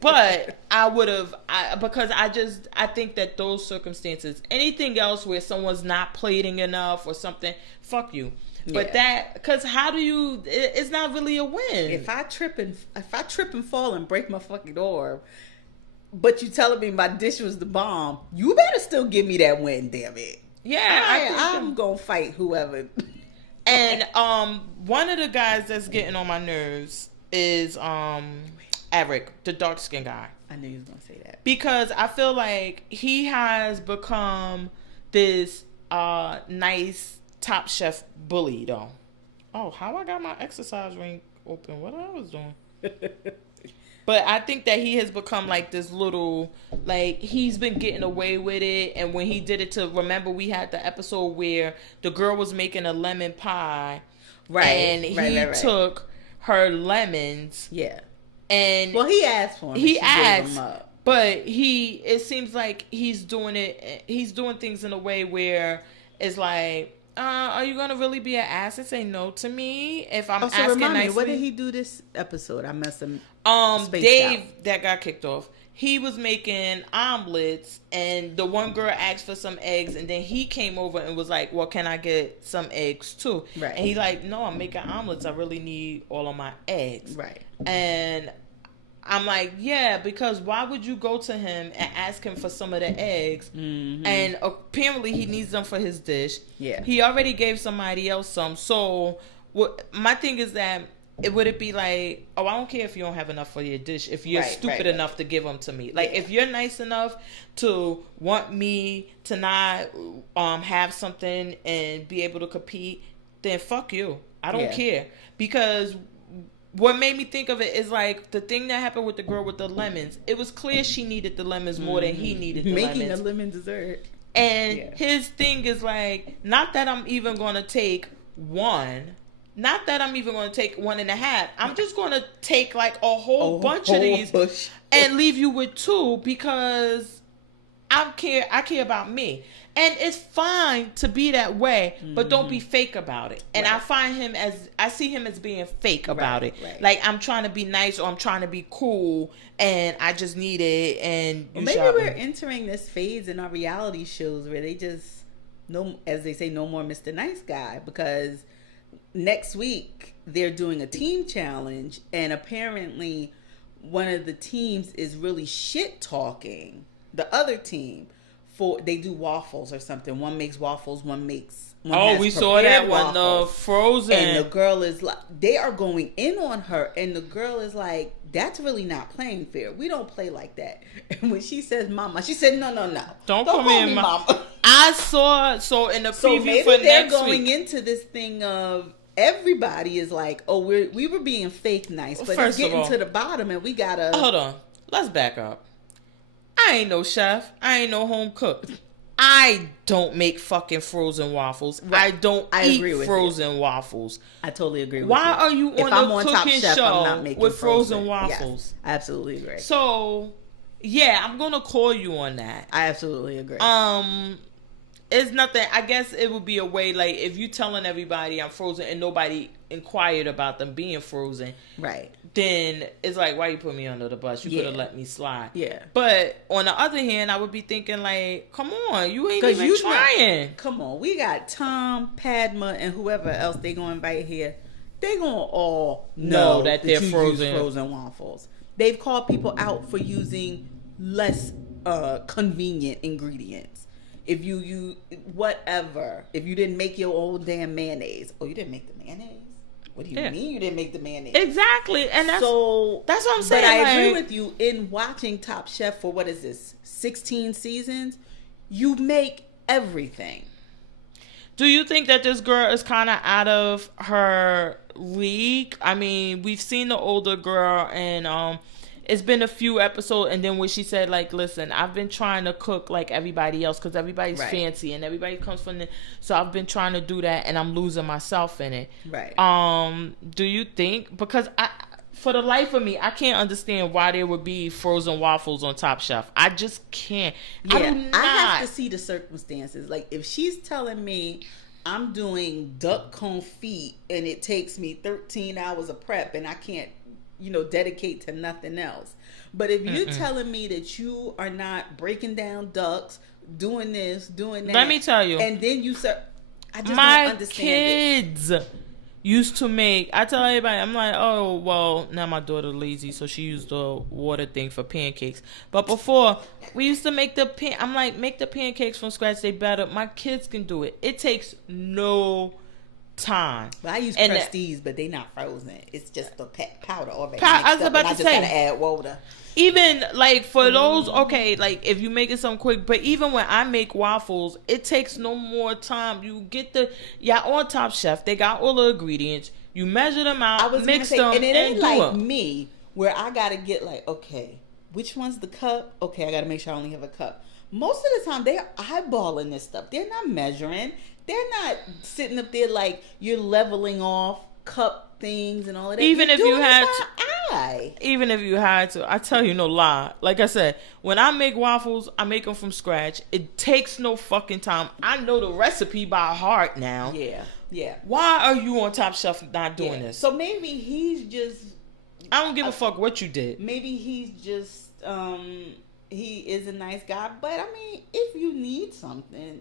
But I would have, because I think that those circumstances, anything else where someone's not plating enough or something, fuck you. But because how do you? It's not really a win. If I trip and fall and break my fucking arm, but you telling me my dish was the bomb, you better still give me that win, damn it. Yeah, I'm gonna fight whoever. And one of the guys that's getting on my nerves is Eric, the dark skinned guy. I knew you was gonna say that, because I feel like he has become this nice Top Chef bully, though. Oh, how I got my exercise ring open? What I was doing? But I think that he has become like this little, like, he's been getting away with it. And when he did it remember we had the episode where the girl was making a lemon pie, right? And he took her lemons, and he asked for them. He asked, but it seems like he's doing things in a way where it's like, are you gonna really be an ass and say no to me if I'm asking nicely? What did he do this episode? I messed him. Dave, that got kicked off. he was making omelets, and the one girl asked for some eggs, and then he came over and was like, well, can I get some eggs too? Right. And he like, no, I'm making omelets. I really need all of my eggs. Right. And I'm like, yeah, because why would you go to him and ask him for some of the eggs? Mm-hmm. And apparently he needs them for his dish. Yeah. He already gave somebody else some. So my thing is that would it be like, oh, I don't care if you don't have enough for your dish. If you're stupid enough to give them to me. Like, if you're nice enough to want me to not have something and be able to compete, then fuck you. I don't care. Because what made me think of it is like the thing that happened with the girl with the lemons. It was clear she needed the lemons more than he needed the lemons. Making a lemon dessert. And his thing is like, not that I'm even going to take one. Not that I'm even going to take 1.5. I'm just going to take like a whole bunch of these and leave you with 2 because I care about me. And it's fine to be that way, but don't be fake about it. And I see him as being fake about it. Right. Like, I'm trying to be nice or I'm trying to be cool and I just need it. And maybe we're entering this phase in our reality shows where they just, as they say, no more Mr. Nice Guy, because next week they're doing a team challenge and apparently one of the teams is really shit talking the other team. They do waffles or something. One makes waffles, one we saw that one, the frozen. And the girl is like, they are going in on her, and the girl is like, that's really not playing fair. We don't play like that. And when she says mama, she said, no. Don't call me mama. I saw, so in the preview for next week. They're going into this thing of, everybody is like, oh, we were being fake nice, but it's getting to the bottom and we gotta... Hold on. Let's back up. I ain't no chef. I ain't no home cook. I don't make fucking frozen waffles. Right. I eat frozen waffles. I totally agree with you. Why are you on a Top cooking Chef, show with frozen waffles? Yes, I absolutely agree. So, yeah, I'm going to call you on that. I absolutely agree. It's nothing. I guess it would be a way, like, if you telling everybody I'm frozen and nobody inquired about them being frozen. Right. Then it's like, why you put me under the bus? You could have let me slide. Yeah. But on the other hand, I would be thinking like, come on, you ain't even trying. Come on, we got Tom, Padma, and whoever else they gonna invite here. They gonna all know that they're frozen waffles. They've called people out for using less convenient ingredients. If you whatever, if you didn't make your own damn mayonnaise, you didn't make the mayonnaise. What do you mean you didn't make the mayonnaise? Exactly. And that's what I'm saying. But I agree with you. In watching Top Chef for, what is this, 16 seasons, you make everything. Do you think that this girl is kind of out of her league? I mean, we've seen the older girl and it's been a few episodes, and then when she said, like, listen, I've been trying to cook like everybody else because everybody's fancy and everybody comes from the, so I've been trying to do that and I'm losing myself in it. Right. Do you think, because for the life of me, I can't understand why there would be frozen waffles on Top Chef. I just can't. Yeah, I have to see the circumstances. Like, if she's telling me I'm doing duck confit and it takes me 13 hours of prep and I can't, dedicate to nothing else. But if you're telling me that you are not breaking down ducks, doing this, doing that. Let me tell you. And then I just don't understand kids used to make, I tell everybody, I'm like, oh, well, now my daughter lazy, so she used the water thing for pancakes. But before, we used to make I'm like, make the pancakes from scratch, they better. My kids can do it. It takes no time. But I use Prestige, but they not frozen. It's just the powder already. I was about to say, gotta add water. Even like for those, okay, like if you make it something quick, but even when I make waffles, it takes no more time. You get on Top Chef, they got all the ingredients. You measure them out, mix them, and it ain't do like them. Me, where I gotta get like, okay, which one's the cup? Okay, I gotta make sure I only have a cup. Most of the time, they're eyeballing this stuff. They're not measuring. They're not sitting up there like you're leveling off cup things and all of that. Even if you had to, I tell you no lie. Like I said, when I make waffles, I make them from scratch. It takes no fucking time. I know the recipe by heart now. Yeah. Why are you on Top Chef not doing this? So maybe he's just... I don't give a fuck what you did. Maybe he's just he is a nice guy, but I mean, if you need something,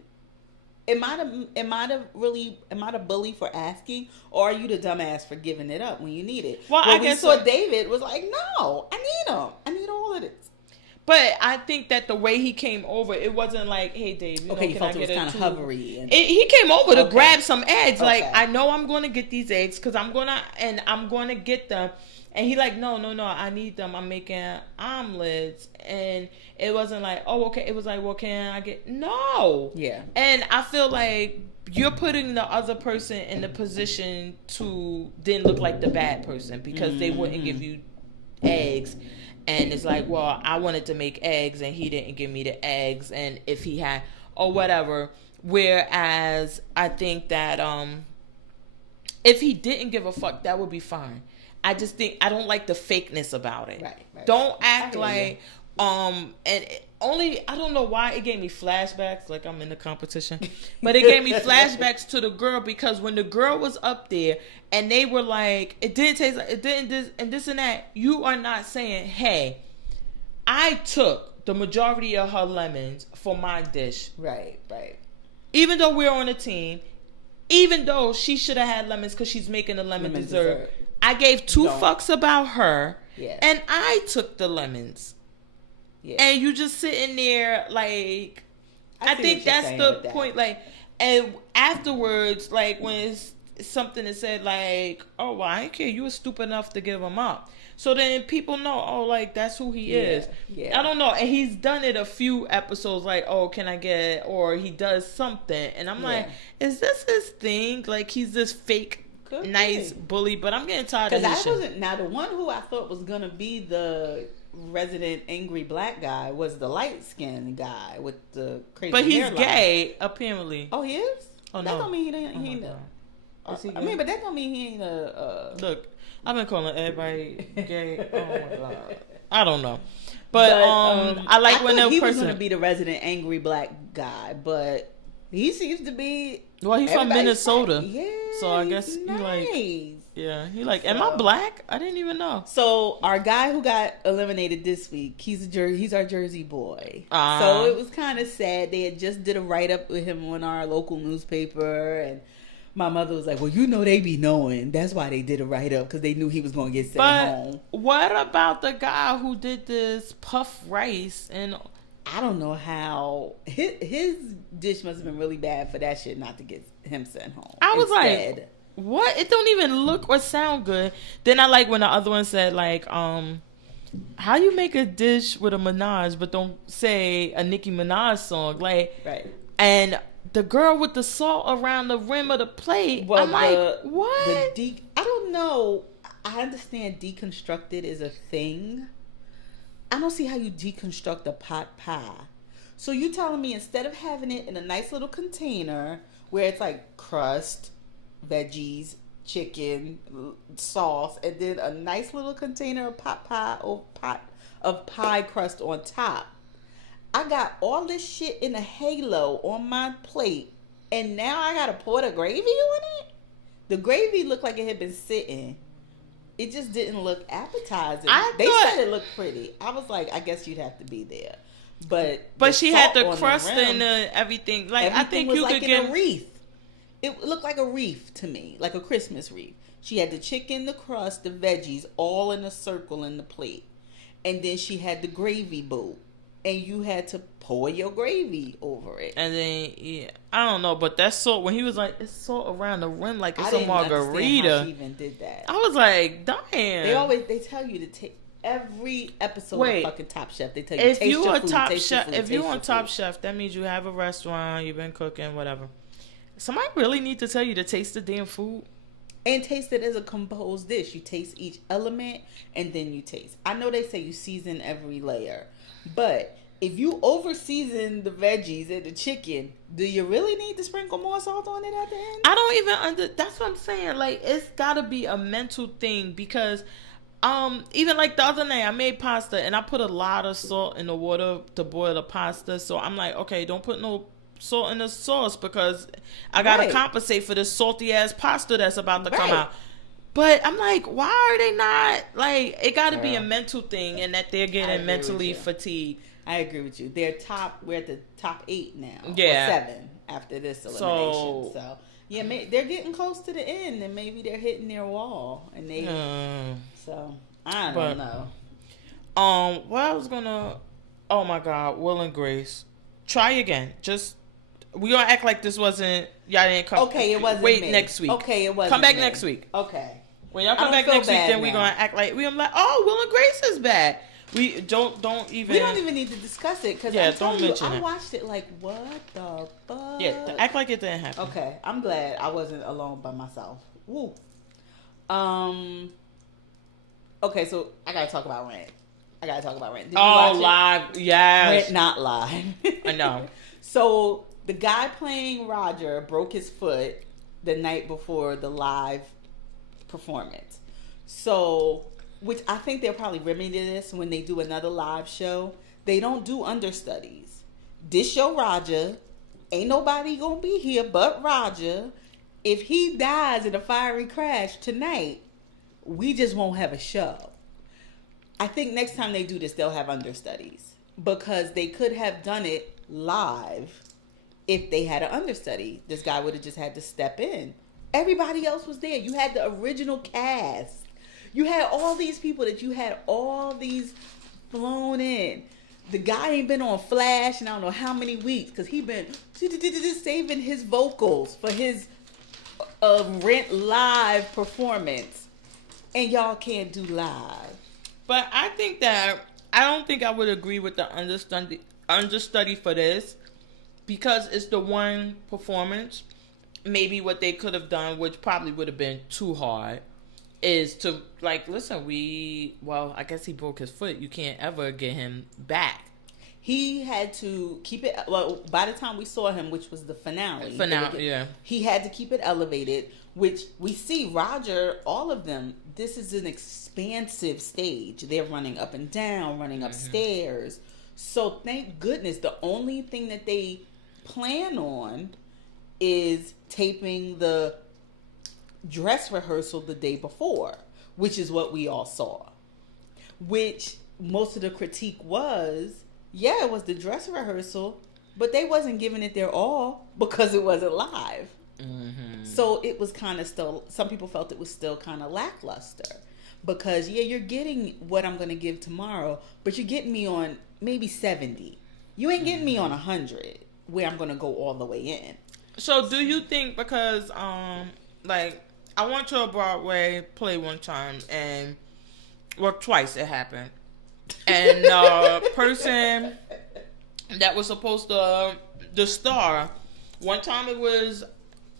am I the bully for asking, or are you the dumbass for giving it up when you need it? Well, I guess so David was like, no, I need them. I need all of this. But I think that the way he came over, it wasn't like, hey, Dave, you you felt it was kind of hovery. He came over to grab some eggs. Like, I know I'm going to get these eggs because I'm going to get them. And he like, no, I need them. I'm making omelets. And it wasn't like, oh, okay. It was like, well, can I get... No. Yeah. And I feel like you're putting the other person in the position to then look like the bad person because they wouldn't give you eggs. And it's like, well, I wanted to make eggs and he didn't give me the eggs. And if he had, or whatever. Whereas I think that if he didn't give a fuck, that would be fine. I just think I don't like the fakeness about it. Right. Don't act like and only I don't know why it gave me flashbacks, like I'm in the competition, but it gave me flashbacks to the girl because when the girl was up there and they were like, it didn't taste like it didn't this and that. You are not saying, hey, I took the majority of her lemons for my dish. Right. Even though we're on a team, even though she should have had lemons because she's making a lemon dessert. I gave two fucks about her, and I took the lemons. Yeah. And you just sitting there like, I think that's the point. Like, and afterwards, like when it's something that said like, oh, well, I didn't care. You were stupid enough to give him up. So then people know, oh, like that's who he is. Yeah. I don't know. And he's done it a few episodes like, oh, can I get, or he does something. And I'm like, is this his thing? Like he's this fake nice bully, but I'm getting tired of this shit. Now the one who I thought was gonna be the resident angry black guy was the light skinned guy with the crazy but he's hairline. Gay apparently. Oh, he is. Oh, that no. don't mean he didn't. I mean, but that don't mean he ain't a. Look, I've been calling everybody gay. Oh my god, I don't know, but I like when he was gonna be the resident angry black guy, but he seems to be. Well, he's from Minnesota. Yeah. So I guess he like, he like, am I black? I didn't even know. So our guy who got eliminated this week, he's our Jersey boy. So it was kind of sad. They had just did a write up with him on our local newspaper, and my mother was like, "Well, you know they be knowing. That's why they did a write up because they knew he was going to get sent home." What about the guy who did this puff rice and? I don't know how his dish must have been really bad for that shit not to get him sent home. I was like, what? It don't even look or sound good. Then I like when the other one said like, how you make a dish with a Minaj but don't say a Nicki Minaj song, like, right? And the girl with the salt around the rim of the plate. Well, I'm like, what? I don't know. I understand deconstructed is a thing. I don't see how you deconstruct a pot pie. So you telling me instead of having it in a nice little container where it's like crust, veggies, chicken, sauce, and then a nice little container of pot pie or pot of pie crust on top. I got all this shit in a halo on my plate, and now I gotta pour the gravy on it? The gravy looked like it had been sitting. It just didn't look appetizing. They said it looked pretty. I was like, I guess you'd have to be there. But she had the crust and everything. Like, I think you could get a wreath. It looked like a wreath to me, like a Christmas wreath. She had the chicken, the crust, the veggies, all in a circle in the plate, and then she had the gravy bowl, and you had to pour your gravy over it. And then I don't know, but that salt when he was like, it's salt around the rim like it's a margarita. How she even did that. I was like, damn. They tell you to take every episode of fucking Top Chef. They tell you if taste you your a food, top taste chef, your food, if you taste on your Top food. Chef, that means you have a restaurant, you've been cooking, whatever. Somebody really need to tell you to taste the damn food. And taste it as a composed dish. You taste each element and then you taste. I know they say you season every layer, but if you over season the veggies and the chicken, do you really need to sprinkle more salt on it at the end? I don't even that's what I'm saying. Like, it's gotta be a mental thing because even like the other night I made pasta and I put a lot of salt in the water to boil the pasta. So I'm like, okay, don't put no salt in the sauce because I gotta compensate for this salty ass pasta that's about to come out. But I'm like, why are they not like? It got to be a mental thing, and that they're getting mentally fatigued. I agree with you. We're at the top 8 now. Yeah, or 7 after this elimination. So yeah, they're getting close to the end, and maybe they're hitting their wall, and they. So I don't know. What I was gonna. Oh my God, Will and Grace, try again. Just we gonna act like this wasn't. Y'all didn't come. Okay, it wasn't. Wait me. Next week. Okay, it wasn't. Come back me. next week. Okay. When y'all come back next week, then we gonna act like oh, Will and Grace is bad. We don't even. We don't even need to discuss it because I watched it like what the fuck. Yeah, act like it didn't happen. Okay, I'm glad I wasn't alone by myself. Woo. Okay, so I gotta talk about Rent. Did you watch live, yes. Rent not live. I know. So the guy playing Roger broke his foot the night before the live performance. So, which I think they'll probably remedy this when they do another live show. They don't do understudies. This show Roger, ain't nobody gonna be here but Roger. If he dies in a fiery crash tonight, we just won't have a show. I think next time they do this, they'll have understudies because they could have done it live if they had an understudy. This guy would have just had to step in. Everybody else was there. You had the original cast. You had all these people that you had all these flown in. The guy ain't been on Flash in I don't know how many weeks because he been saving his vocals for his Rent live performance. And y'all can't do live. But I don't think I would agree with the understudy for this because it's the one performance. Maybe what they could have done, which probably would have been too hard, is to like, listen, I guess he broke his foot. You can't ever get him back. He had to keep it, well, by the time we saw him, which was the finale. Yeah. He had to keep it elevated, which we see Roger, all of them, this is an expansive stage. They're running up and down, running upstairs. So thank goodness the only thing that they plan on is taping the dress rehearsal the day before, which is what we all saw. Which most of the critique was, yeah, it was the dress rehearsal, but they wasn't giving it their all because it wasn't live. So it was kind of still, some people felt it was still kind of lackluster because, yeah, you're getting what I'm going to give tomorrow, but you're getting me on maybe 70. You ain't getting me on 100 where I'm going to go all the way in. So do you think because, like, I went to a Broadway play one time and, well, twice it happened. And the person that was supposed to, the star, one time it was,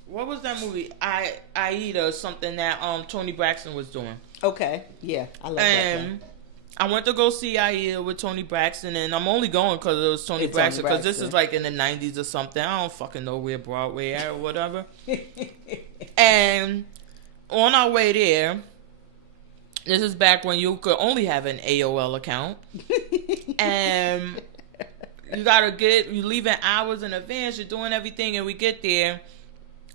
what was that movie? Aida or something that Toni Braxton was doing. Okay, yeah, I love that one. I went to go see Aida with Toni Braxton, and I'm only going because it was Toni Braxton, because this is like in the 90s or something. I don't fucking know where Broadway at or whatever. And on our way there, this is back when you could only have an AOL account. And you leaving hours in advance, you're doing everything, and we get there,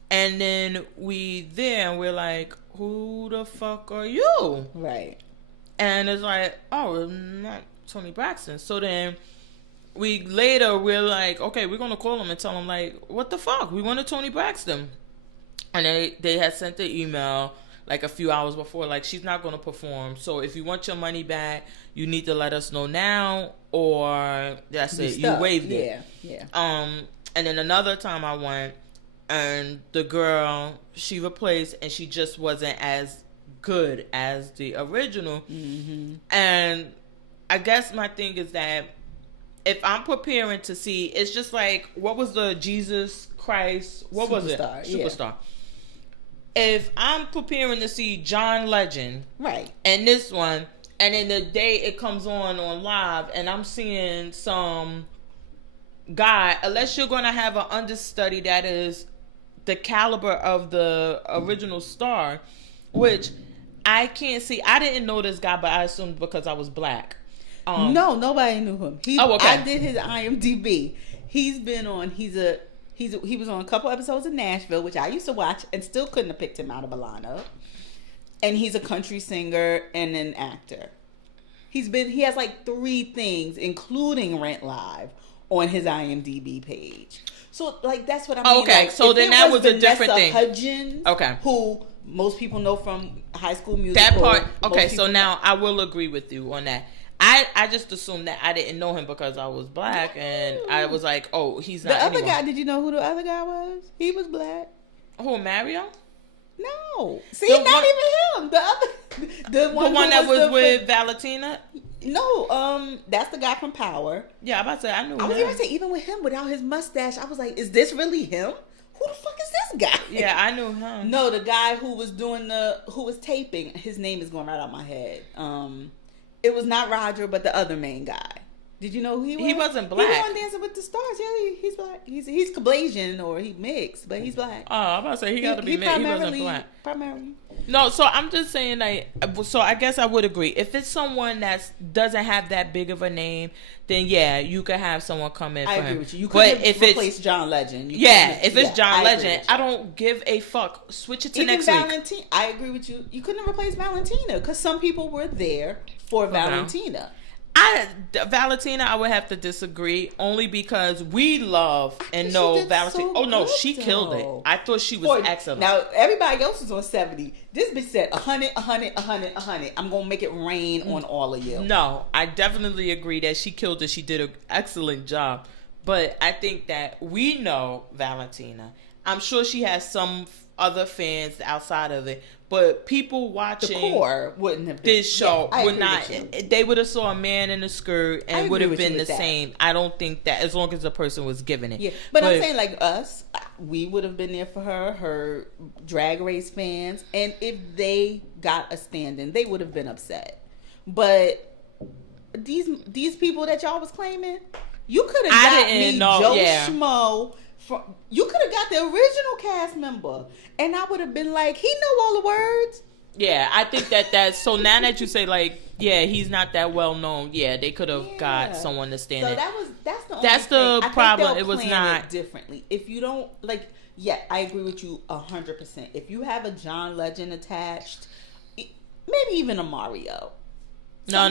and then and we're like, who the fuck are you? Right. And it's like, oh, not Toni Braxton. So then we're like, okay, we're going to call him and tell him, like, what the fuck? We wanted Toni Braxton. And they had sent the email like a few hours before, like, she's not going to perform. So if you want your money back, you need to let us know now, or that's it. You waived it. Yeah. And then another time I went, and the girl, she replaced, and she just wasn't as good as the original. And I guess my thing is that if I'm preparing to see, it's just like, what was the Jesus Christ, what was it? Superstar. If I'm preparing to see John Legend, right, and this one, and then the day it comes on live, and I'm seeing some guy, unless you're going to have an understudy that is the caliber of the original star, which I can't see. I didn't know this guy, but I assumed because I was black. No, nobody knew him. Okay. I did his IMDb. He's been on. He was on a couple episodes of Nashville, which I used to watch and still couldn't have picked him out of a lineup. and he's a country singer and an actor. He has like 3 things, including Rent Live, on his IMDb page. So like that's what I mean. Okay, like, so then that was a different thing. Hudgens, okay, who most people know from High School Musical. That part. Okay, so now I will agree with you on that. I just assumed that I didn't know him because I was black, and I was like, oh, he's not. The other anyone. guy. Did you know who the other guy was? He was black. Who, Mario? No, see, not even him. The one that was with Valentina. No, that's the guy from Power. Yeah, I'm about to say I knew. I was even say even with him without his mustache, I was like, is this really him? Who the fuck is this guy? Yeah, I knew him. No, the guy who was taping. His name is going right out my head. It was not Roger, but the other main guy. Did you know who he was? He wasn't black. He was on Dancing with the Stars. Yeah, he's black. He's Caucasian or he mixed, but he's black. Oh, I'm about to say he got to be mixed. He wasn't black. Primarily. No, so I'm just saying like, so I guess I would agree. If it's someone that doesn't have that big of a name, then yeah, you could have someone come in for him. I agree with you. You could replace John Legend. If it's John Legend, I don't give a fuck. Switch it to even next Valentina, week. I agree with you. You couldn't replace Valentina because some people were there for Valentina. Valentina, I would have to disagree only because we love and know Valentina. So good, she killed it. I thought she was excellent. Now everybody else was on 70. This bitch said 100, 100, 100, 100. I'm gonna make it rain on all of you. No, I definitely agree that she killed it. She did an excellent job. But I think that we know Valentina. I'm sure she has some other fans outside of it. But people watching the core wouldn't have been, this show would not. They would have saw a man in a skirt and would have been the same. I don't think that as long as the person was giving it. Yeah, but I'm saying like us, we would have been there for her Drag Race fans, and if they got a stand-in, they would have been upset. But these people that y'all was claiming, you could have got me Joe Schmo. You could have got the original cast member, and I would have been like, he know all the words. Yeah, I think that's so. Now that you say like, yeah, he's not that well known. Yeah, they could have got someone to stand in. That's the problem. It was not differently. If you don't like, yeah, I agree with you 100%. If you have a John Legend attached, maybe even a Mario. No.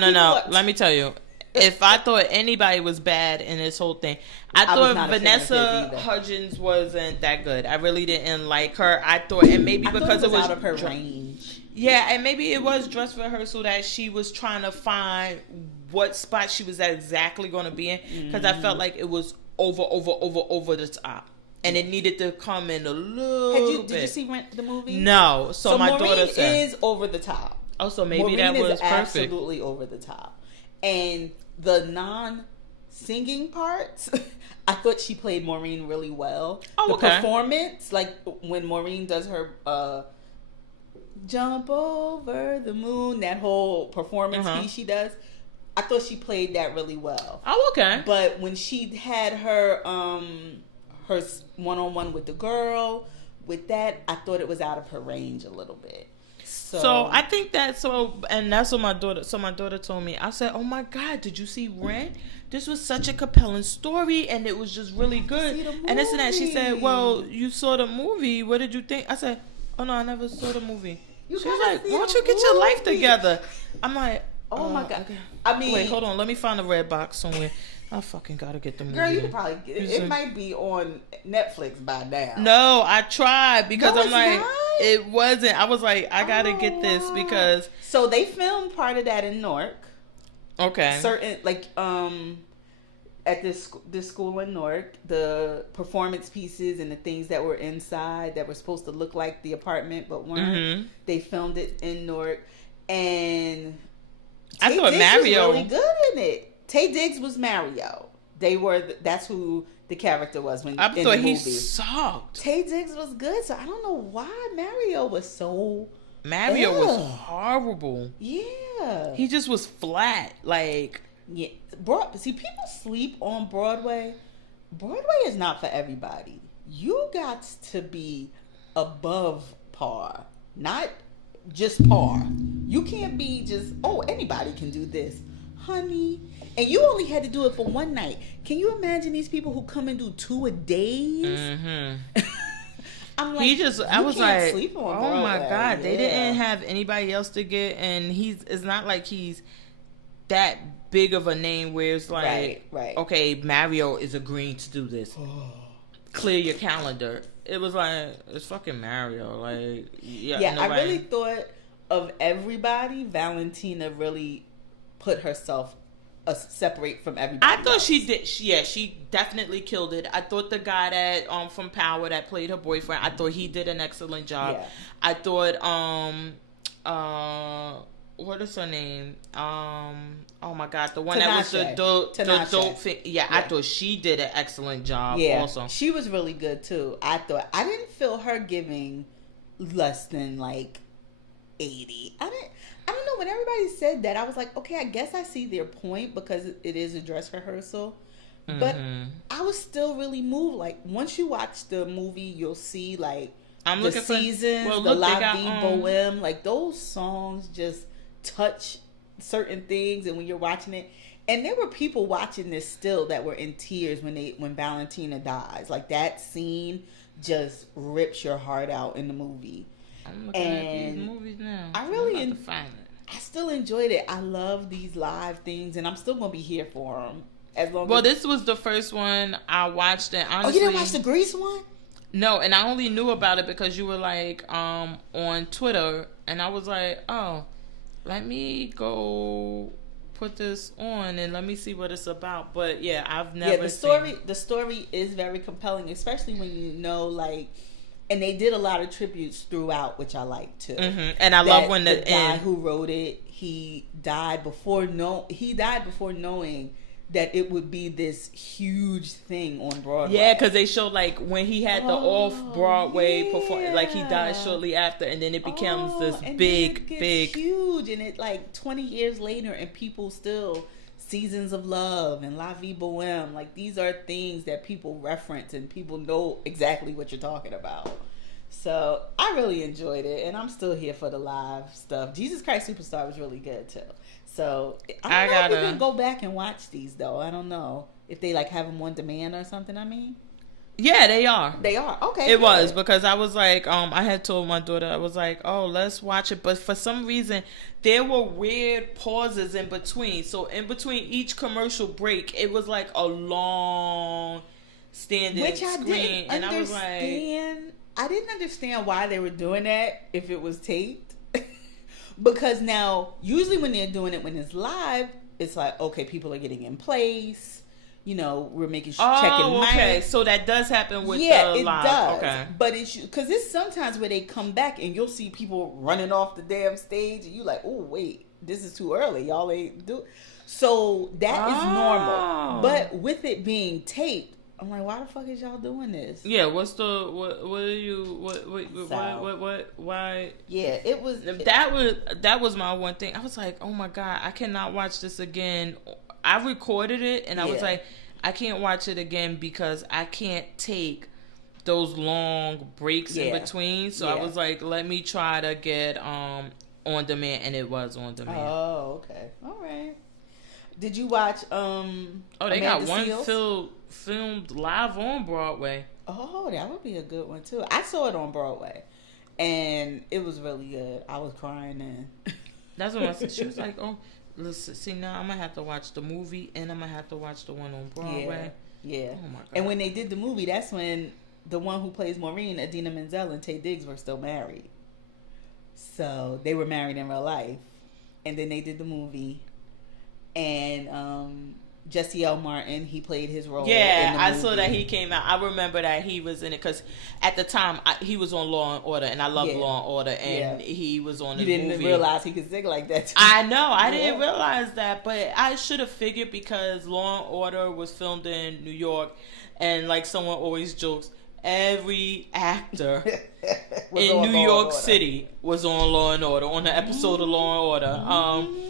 Let me tell you. If I thought anybody was bad in this whole thing, I thought Vanessa Hudgens wasn't that good. I really didn't like her. I thought, and maybe because it was out of her range. Yeah, and maybe it was dress rehearsal that she was trying to find what spot she was exactly going to be in. Because I felt like it was over the top. And it needed to come in a little bit. Did you see the movie? No. So my daughter said. Maureen is over the top. Oh, so maybe Maureen that was is perfect. Absolutely over the top. And the non-singing parts, I thought she played Maureen really well. The performance, like when Maureen does her jump over the moon, that whole performance piece she does, I thought she played that really well. Oh, okay. But when she had her her one-on-one with the girl, with that, I thought it was out of her range a little bit. So I think that's and that's what my daughter told me. I said, "Oh my God, did you see Rent? This was such a compelling story, and it was just really good." And this and that. She said, "Well, you saw the movie. What did you think?" I said, "Oh no, I never saw the movie." She was like, "Why don't you get your life together?" I'm like, "Oh my God." Okay. I mean, wait, hold on. Let me find a red box somewhere. I fucking gotta get the movie. Girl, you could probably get it. It might be on Netflix by now. No, I tried because I'm like, it wasn't. I was like, I gotta get this because. So they filmed part of that in Newark. Okay. Certain at this school in Newark, the performance pieces and the things that were inside that were supposed to look like the apartment but weren't. They filmed it in Newark, and I thought Mario was really good in it. Tay Diggs was Mario. That's who the character was when I in thought the movie. He sucked. Tay Diggs was good, so I don't know why Mario was so. Mario was horrible. Yeah, he just was flat. Like see, people sleep on Broadway. Broadway is not for everybody. You got to be above par, not just par. You can't be just anybody can do this, honey. And you only had to do it for one night. Can you imagine these people who come and do 2 a days? I'm like, he just, I was can't like, sleep on oh my Broadway. God, they Yeah. didn't have anybody else to get, and it's not like he's that big of a name where it's like, right. Okay, Mario is agreeing to do this. Clear your calendar. It was like, it's fucking Mario. Like, yeah, I really thought of everybody, Valentina really put herself separate from everybody. I thought else. she did. She definitely killed it. I thought the guy that from Power that played her boyfriend, I thought he did an excellent job. Yeah. I thought what is her name? Oh my God, the one that was the dope thing. Yeah, I thought she did an excellent job. Yeah, also she was really good too. I thought I didn't feel her giving less than like 80. I don't know, when everybody said that, I was like, okay, I guess I see their point because it is a dress rehearsal. Mm-hmm. But I was still really moved. Like, once you watch the movie, you'll see like the seasons, the La Vie Boheme, like those songs just touch certain things. And when you're watching it, and there were people watching this still that were in tears when Valentina dies. Like, that scene just rips your heart out in the movie. I'm looking at these movies now. I still enjoyed it. I love these live things, and I'm still gonna be here for them as long. Well, this was the first one I watched, and honestly, you didn't watch the Grease one? No, and I only knew about it because you were like on Twitter, and I was like, oh, let me go put this on and let me see what it's about. But yeah, I've never. Yeah, the story is very compelling, especially when you know, like. And they did a lot of tributes throughout, which I like too. Mm-hmm. And I love when the guy who wrote it, he died before knowing that it would be this huge thing on Broadway. Yeah, because they showed like when he had the off-Broadway performance, like he died shortly after, and then it becomes this big, huge, and it like 20 years later, and people still. Seasons of Love and La Vie Boheme, like these are things that people reference and people know exactly what you're talking about. So I really enjoyed it, and I'm still here for the live stuff. Jesus Christ Superstar was really good too. So I don't know if we can go back and watch these though. I don't know if they like have them on demand or something. Yeah, they are. They are. Okay. It was because I was like, I had told my daughter, I was like, oh, let's watch it. But for some reason, there were weird pauses in between. So in between each commercial break, it was like a long standing screen. And I was like, I didn't understand why they were doing that if it was taped. Because now, usually when they're doing it when it's live, it's like, okay, people are getting in place. You know, we're making checking mics. Okay, so that does happen with the live. Yeah, it does. Okay. But it's because it's sometimes where they come back and you'll see people running off the damn stage and you like, oh wait, this is too early. Y'all ain't do. So that is normal. But with it being taped, I'm like, why the fuck is y'all doing this? Yeah, what are you why? Yeah, it was that was my one thing. I was like, oh my God, I cannot watch this again. I recorded it and I was like, I can't watch it again because I can't take those long breaks in between. So I was like, let me try to get on demand, and it was on demand. Oh, okay. All right. Did you watch they Amanda got one filmed live on Broadway. Oh, that would be a good one too. I saw it on Broadway and it was really good. I was crying then. That's what I said. She was like, oh, listen, see, now I'm gonna have to watch the movie and I'm gonna have to watch the one on Broadway. Yeah. Oh my God. And when they did the movie, that's when the one who plays Maureen, Idina Menzel, and Taye Diggs were still married. So they were married in real life. And then they did the movie. And Jesse L. Martin, he played his role. Yeah, in the movie. I saw that he came out. I remember that he was in it because at the time he was on Law and Order, and I loved Law and Order, and he was on the movie. You didn't realize he could sing like that too. I know, I didn't realize that, but I should have figured because Law and Order was filmed in New York, and like someone always jokes, every actor in New York City was on Law and Order, on the episode of Law and Order.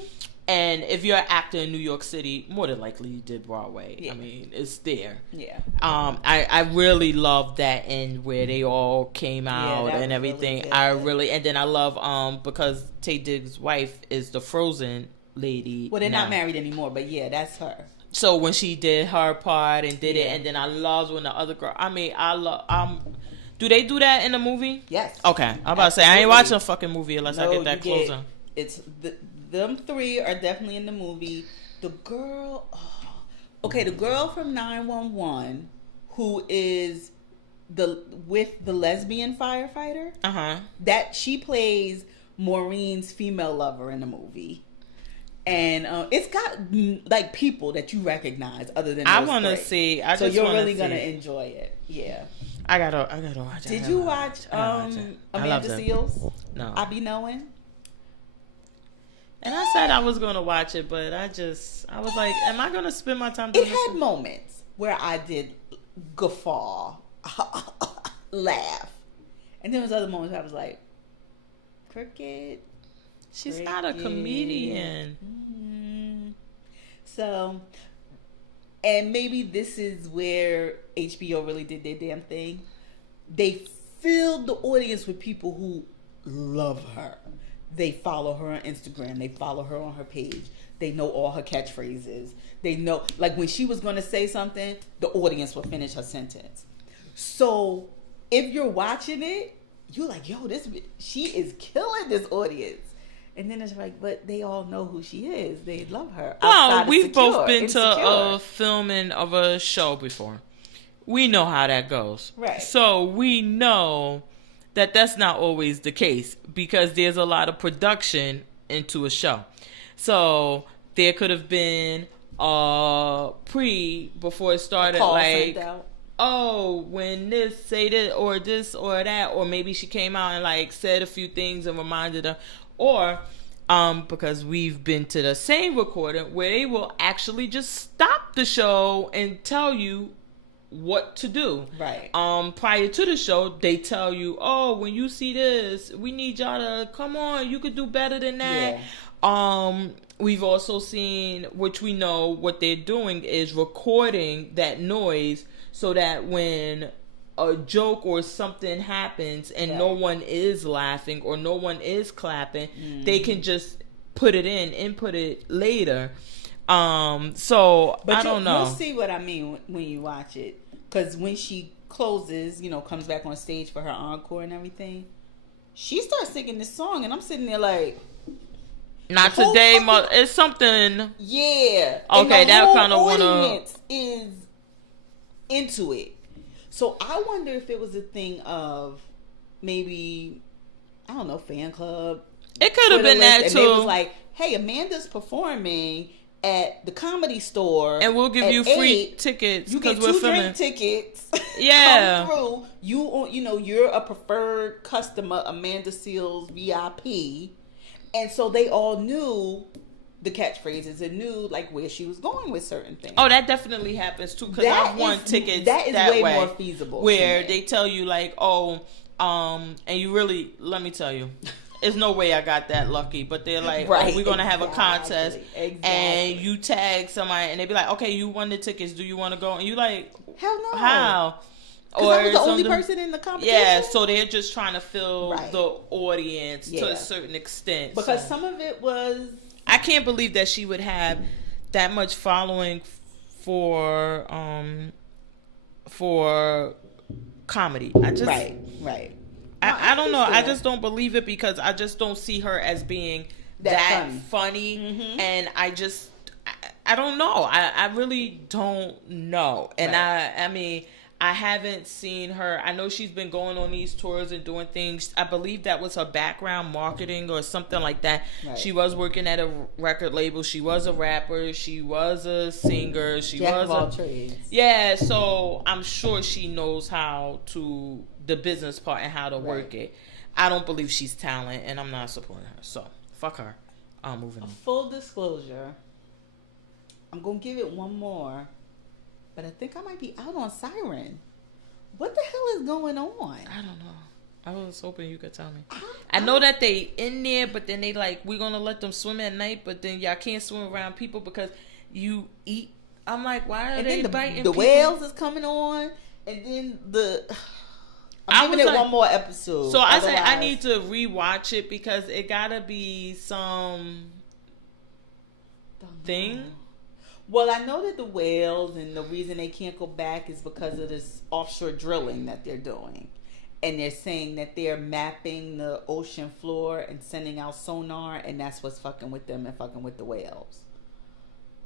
And if you're an actor in New York City, more than likely you did Broadway. Yeah. I mean, it's there. Yeah. I really love that end where they all came out and everything. Really and then I love because Taye Diggs' wife is the Frozen lady. Well, they're not married anymore, but yeah, that's her. So when she did her part and did it, and then I loved when the other girl. I mean, Do they do that in the movie? Yes. Okay. I'm about to say, I ain't watching a fucking movie unless I get that closer. It's them three are definitely in the movie. The girl, the girl from 911 who is with the lesbian firefighter. That she plays Maureen's female lover in the movie. And it's got like people that you recognize other than those I want to see. So you're really gonna enjoy it. Yeah. I gotta watch it. Did you watch Amanda Seals? No. I Be Knowing. And I said I was gonna watch it, but I was like, am I gonna spend my time doing this? It had moments where I did guffaw, laugh, and then there was other moments where I was like, cricket. She's not a comedian. Mm-hmm. So, and maybe this is where HBO really did their damn thing. They filled the audience with people who love her. They follow her on Instagram. They follow her on her page. They know all her catchphrases. They know, like when she was going to say something, the audience would finish her sentence. So if you're watching it, you're like, yo, she is killing this audience. And then it's like, but they all know who she is. They love her. Well, we've both been to a filming of a show before. We know how that goes. Right. So we know that that's not always the case because there's a lot of production into a show. So there could have been before it started, like, oh, when this, say this or that, or maybe she came out and like said a few things and reminded her. Or because we've been to the same recording where they will actually just stop the show and tell you what to do. Right. Prior to the show, they tell you, oh, when you see this, we need y'all to come on. You could do better than that. Yeah. We've also seen, which we know what they're doing is recording that noise so that when a joke or something happens and no one is laughing or no one is clapping, they can just input it later. So but I don't know. You'll see what I mean when you watch it, because when she closes, comes back on stage for her encore and everything, she starts singing this song, and I'm sitting there like, not today, it's something. Yeah. Okay, that kind of audience is into it. So I wonder if it was a thing of maybe, I don't know, fan club. It could have been that too. And they was like, hey, Amanda's performing at the Comedy Store, and we'll give you free tickets. You get 2 drink tickets. Yeah. Come through. You're a preferred customer, Amanda Seals VIP. And so they all knew the catchphrases and knew like where she was going with certain things. Oh, that definitely happens too, because I've won tickets that is way more feasible, where they tell you like, oh, and you really, let me tell you, there's no way I got that lucky, but they're like, oh, we're gonna have a contest, and you tag somebody and they be like, okay, you won the tickets, do you want to go? And you like, hell no, how? Or I was the only person in the competition. Yeah, so they're just trying to fill the audience to a certain extent, because some of it was. I can't believe that she would have that much following for comedy. I just right. I don't know. I just don't believe it because I just don't see her as being that funny. Mm-hmm. And I don't know. I really don't know. And I mean, I haven't seen her. I know she's been going on these tours and doing things. I believe that was her background, marketing or something like that. Right. She was working at a record label. She was a rapper. She was a singer. She was all trades. Yeah, so I'm sure she knows how to the business part and how to work it. I don't believe she's talent, and I'm not supporting her. So fuck her. I'm moving on. Full disclosure, I'm gonna give it one more. But I think I might be out on Siren. What the hell is going on? I don't know. I was hoping you could tell me. I know that they in there, but then they like, we're going to let them swim at night, but then y'all can't swim around people because you eat. I'm like, why are they biting people? The whales is coming on, and then I'm giving it one more episode. So I say I need to rewatch it because it got to be some thing. Well, I know that the whales and the reason they can't go back is because of this offshore drilling that they're doing. and they're saying that they're mapping the ocean floor and sending out sonar, and that's what's fucking with them and fucking with the whales.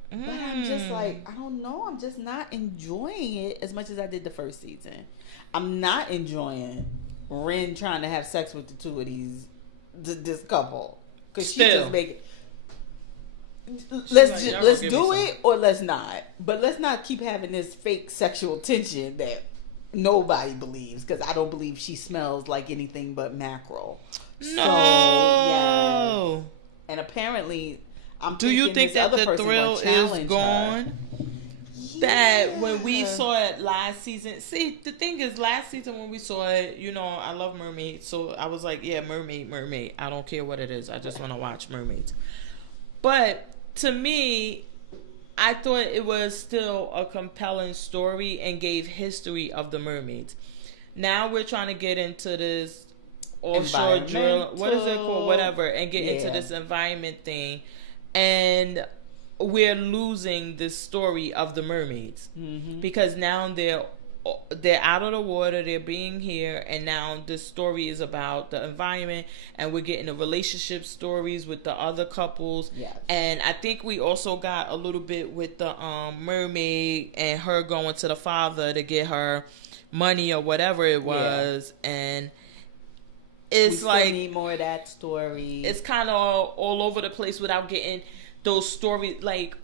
But I'm just like, I don't know. I'm just not enjoying it as much as I did the first season. I'm not enjoying Ren trying to have sex with the two of this couple, because she just make it. Let's do it or let's not. But let's not keep having this fake sexual tension that nobody believes, because I don't believe she smells like anything but mackerel. No. So, yeah. And apparently, do you think that the thrill is gone? Yeah. That when we saw it last season, see, the thing is, last season when we saw it, you know, I love mermaids, so I was like, yeah, mermaid. I don't care what it is. I just want to watch mermaids. But to me, I thought it was still a compelling story and gave history of the mermaids. Now we're trying to get into this offshore drill, what is it called, whatever, and get into this environment thing, and we're losing this story of the mermaids, because now they're out of the water, they're being here, and now this story is about the environment, and we're getting the relationship stories with the other couples. And I think we also got a little bit with the mermaid and her going to the father to get her money or whatever it was. And it's we still need more of that story. It's kind of all over the place without getting those stories like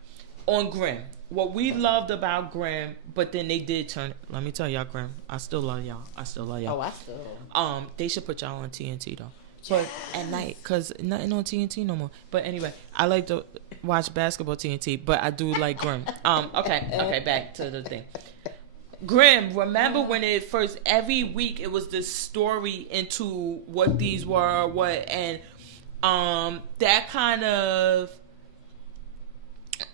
on Grimm. What we loved about Grimm, but then they did turn. Let me tell y'all, Grimm, I still love y'all. Oh, I still. They should put y'all on TNT though, but at night, cause nothing on TNT no more. But anyway, I like to watch basketball TNT, but I do like Grimm. Okay, back to the thing. Grimm, remember when it first, every week it was this story into what these were, and that kind of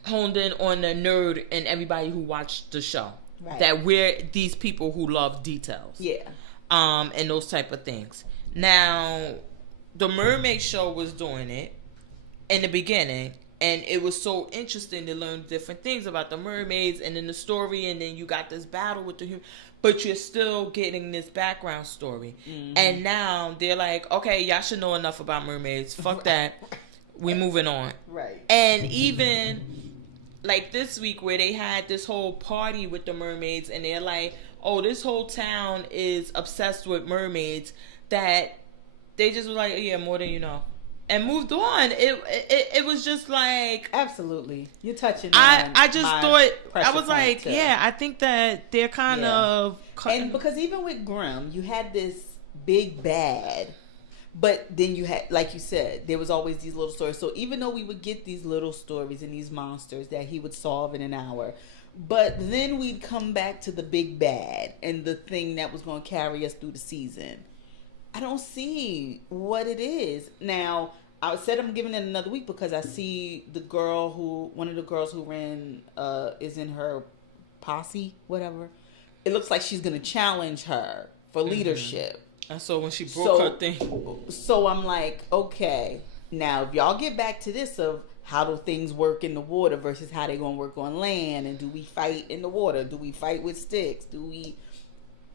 honed in on the nerd and everybody who watched the show. Right. That we're these people who love details. Yeah. And those type of things. Now, the Mermaid Show was doing it in the beginning, and it was so interesting to learn different things about the mermaids and then the story, and then you got this battle with the human, but you're still getting this background story. And now they're like, okay, y'all should know enough about mermaids. Fuck that. We moving on. Right. And even like this week where they had this whole party with the mermaids, and they're like, oh, this whole town is obsessed with mermaids, that they just were like, yeah, more than you know, and moved on. It was just like, absolutely, you're touching on I just thought, I was like, too. Yeah, I think that they're kind of and because even with Grimm, you had this big bad, but then you had, like you said, there was always these little stories. So even though we would get these little stories and these monsters that he would solve in an hour, but then we'd come back to the big bad and the thing that was going to carry us through the season. I don't see what it is. Now, I said I'm giving it another week because I see one of the girls who ran, is in her posse, whatever. It looks like she's going to challenge her for leadership. I saw when she broke her thing. So I'm like, okay, now if y'all get back to this of how do things work in the water versus how they gonna work on land, and do we fight in the water? Do we fight with sticks?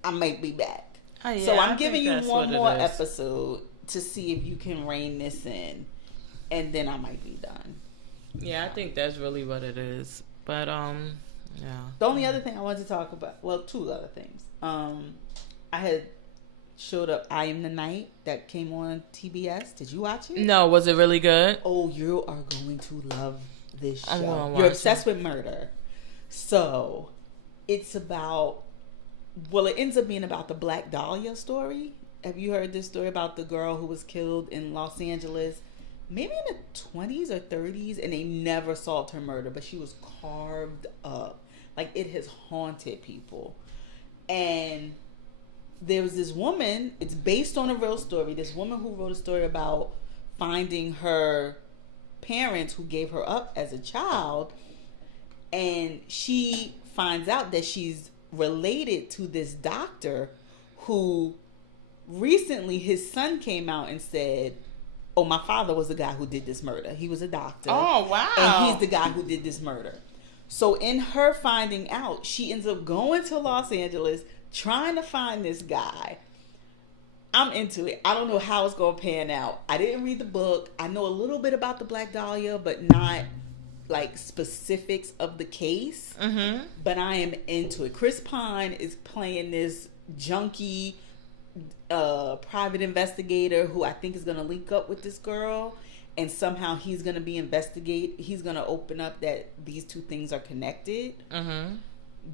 I might be back. Oh, yeah, so I'm giving you one more episode to see if you can rein this in, and then I might be done. Yeah, I think that's really what it is. But yeah. The only other thing I wanted to talk about, well, two other things. I had showed up I Am the Night that came on TBS. Did you watch it? No. Was it really good? Oh, you are going to love this show. You're obsessed with murder. So it's about, well, it ends up being about the Black Dahlia story. Have you heard this story about the girl who was killed in Los Angeles, maybe in the 20s or 30s, and they never solved her murder, but she was carved up. Like, it has haunted people. And there was this woman, it's based on a real story, this woman who wrote a story about finding her parents who gave her up as a child, and she finds out that she's related to this doctor who recently his son came out and said, oh, my father was the guy who did this murder. He was a doctor. Oh, wow. And he's the guy who did this murder. So in her finding out, she ends up going to Los Angeles trying to find this guy. I'm into it. I don't know how it's gonna pan out. I didn't read the book. I know a little bit about the Black Dahlia, but not like specifics of the case. Mm-hmm. But I am into it. Chris Pine is playing this junkie private investigator who I think is gonna link up with this girl, and somehow he's gonna he's gonna open up that these two things are connected. Mm-hmm.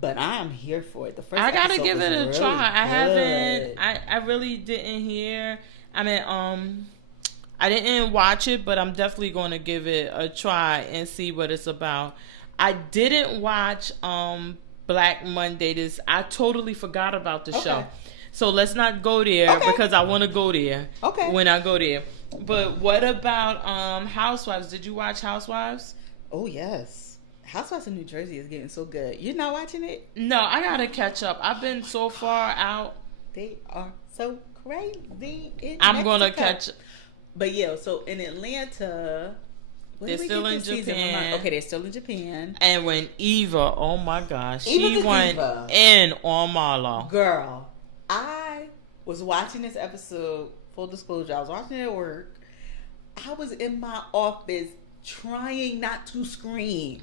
But I'm here for it. The first I gotta episode give it a really try. I good. haven't. I really didn't hear. I mean, I didn't watch it, but I'm definitely going to give it a try and see what it's about. I didn't watch Black Monday. I totally forgot about the show. So let's not go there because I want to go there. Okay. When I go there. But what about Housewives? Did you watch Housewives? Oh yes. Housewives of New Jersey is getting so good. You're not watching it? No, I gotta catch up. I've been so far out. They are so crazy. I'm gonna catch. But yeah, so in Atlanta, they're still in Japan. Okay, they're still in Japan. And when Eva, oh my gosh, Eva she went in on Marlo. Girl, I was watching this episode. Full disclosure, I was watching it at work. I was in my office trying not to scream.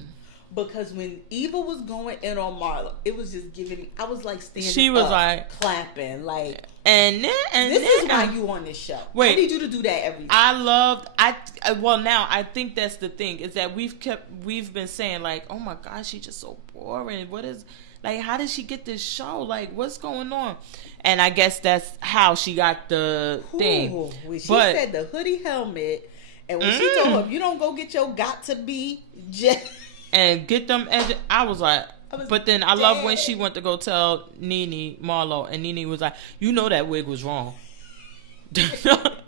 Because when Eva was going in on Marlo, it was just giving me, I was like standing she was up, like clapping, like, and this is why you on this show. Wait, I need you to do that every day. Well, now I think that's the thing is that we've been saying like, oh my gosh, she's just so boring. What is, like, how did she get this show? Like, what's going on? And I guess that's how she got the thing. When she said the hoodie helmet, and when she told him, you don't go get your got to be just... and get them I was like, but then I love when she went to go tell Nene Marlo, and Nene was like, you know that wig was wrong.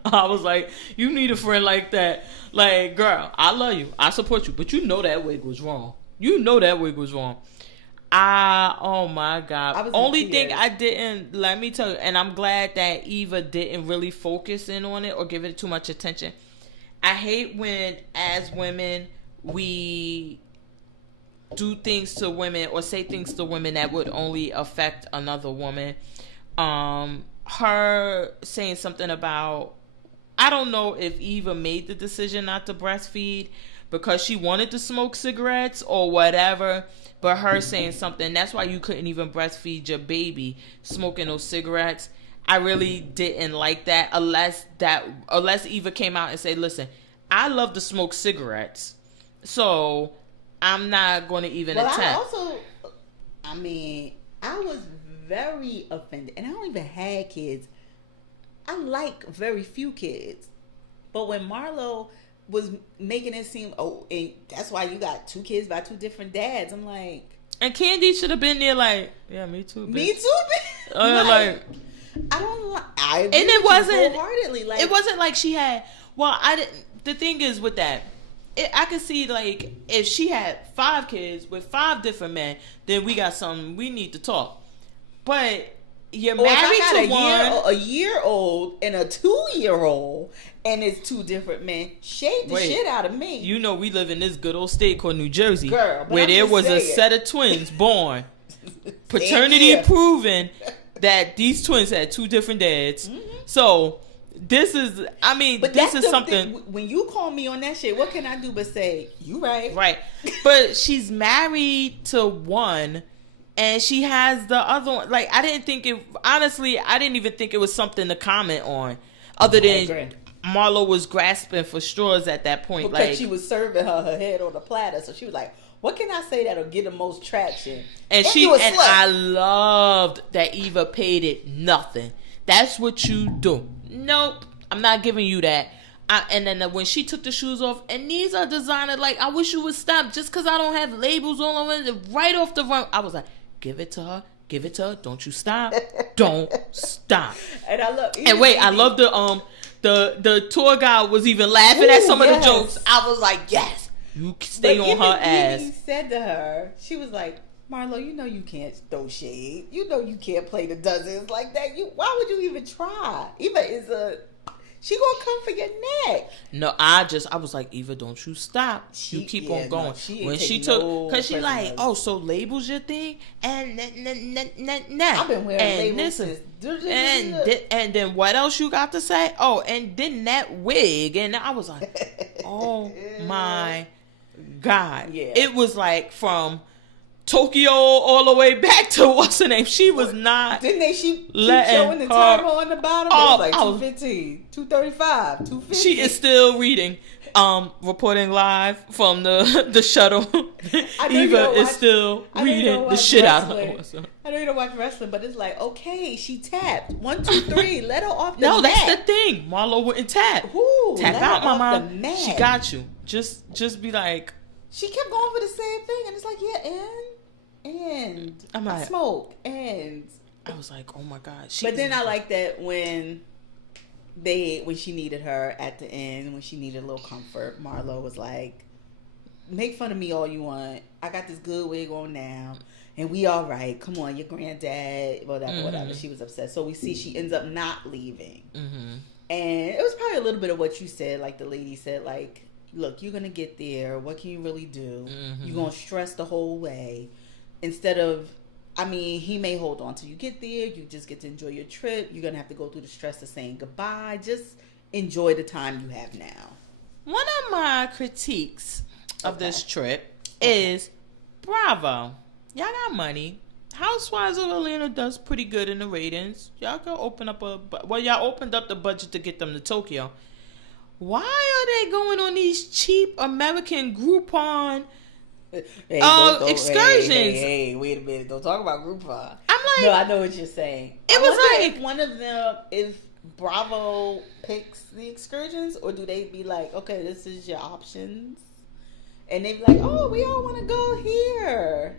I was like, you need a friend like that. Like, girl, I love you, I support you, but you know that wig was wrong. You know that wig was wrong. Oh my God. Only thing I didn't, let me tell you, and I'm glad that Eva didn't really focus in on it or give it too much attention. I hate when, as women, we do things to women or say things to women that would only affect another woman. Her saying something about, I don't know if Eva made the decision not to breastfeed because she wanted to smoke cigarettes or whatever, but her saying something, that's why you couldn't even breastfeed your baby, smoking those cigarettes. I really didn't like that unless Eva came out and said, listen, I love to smoke cigarettes, so I'm not going to even attempt. I was very offended, and I don't even have kids. I like very few kids, but when Marlo was making it seem, and that's why you got 2 kids by 2 different dads, I'm like, and Candy should have been there, like, yeah, me too, bitch. Me too, bitch. Like, I don't like. I agree and it wasn't wholeheartedly. Like, it wasn't like she had. Well, I didn't. The thing is with that, I could see like if she had 5 kids with 5 different men, then we got something we need to talk. But you're married to a year-old and a 2-year-old, and it's 2 different men. Shade the shit out of me. You know we live in this good old state called New Jersey, girl, where there was a set of twins born, paternity proven that these twins had 2 different dads. Mm-hmm. So. This is, I mean, but this is something. When you call me on that shit, what can I do but say, you right? Right. But she's married to one, and she has the other one. Like, I didn't even think it was something to comment on. Other than Marlo was grasping for straws at that point. Because like, she was serving her head on a platter. So she was like, what can I say that'll get the most traction? And I loved that Eva paid it nothing. That's what you do. Nope, I'm not giving you that. And then when she took the shoes off, and these are designer, like, I wish you would stop just because I don't have labels all over it. Right off the run, I was like, give it to her. Don't you stop. Don't stop. And I love. I love the tour guide was even laughing at some of the jokes. I was like, yes, you stay on her ass. He said to her, she was like, Marlo, you know you can't throw shade. You know you can't play the dozens like that. Why would you even try? Eva is She gonna come for your neck. No, I was like, Eva, don't you stop. You keep on going. No, when she took, because she like, oh, so labels your thing? And I've been wearing labels since. And then what else you got to say? Oh, and then that wig. And I was like, oh my God. Yeah. It was like from Tokyo all the way back to what's her name. She was not. Didn't they keep showing the time on the bottom? It was like 2:15, 2:35, 2:50. She is still reading. Reporting live from the shuttle. Eva is still reading the shit out of her. I know you don't watch wrestling, but it's like, okay, she tapped 1, 2, 3. Let her off the No, mat. that's the thing. Marlo wouldn't tap. Tap out, mama. She got you. Just be like. She kept going for the same thing, and it's like, and I'm like, smoke, and I was like, oh my God. But then I like that when she needed her at the end, when she needed a little comfort, Marlo was like, make fun of me all you want. I got this good wig on now, and we all right. Come on, your granddad, whatever. She was upset. So we see she ends up not leaving. Mm-hmm. And it was probably a little bit of what you said, like the lady said, like, look, you're going to get there. What can you really do? Mm-hmm. You're going to stress the whole way. Instead of, he may hold on till you get there. You just get to enjoy your trip. You're going to have to go through the stress of saying goodbye. Just enjoy the time you have now. One of my critiques of this trip is, bravo. Y'all got money. Housewives of Atlanta does pretty good in the ratings. Y'all can open up y'all opened up the budget to get them to Tokyo. Why are they going on these cheap American Groupon excursions? Hey, wait a minute. Don't talk about Groupon. I'm like... No, I know what you're saying. It was like... If one of them, if Bravo picks the excursions, or do they be like, okay, this is your options? And they be like, oh, we all want to go here.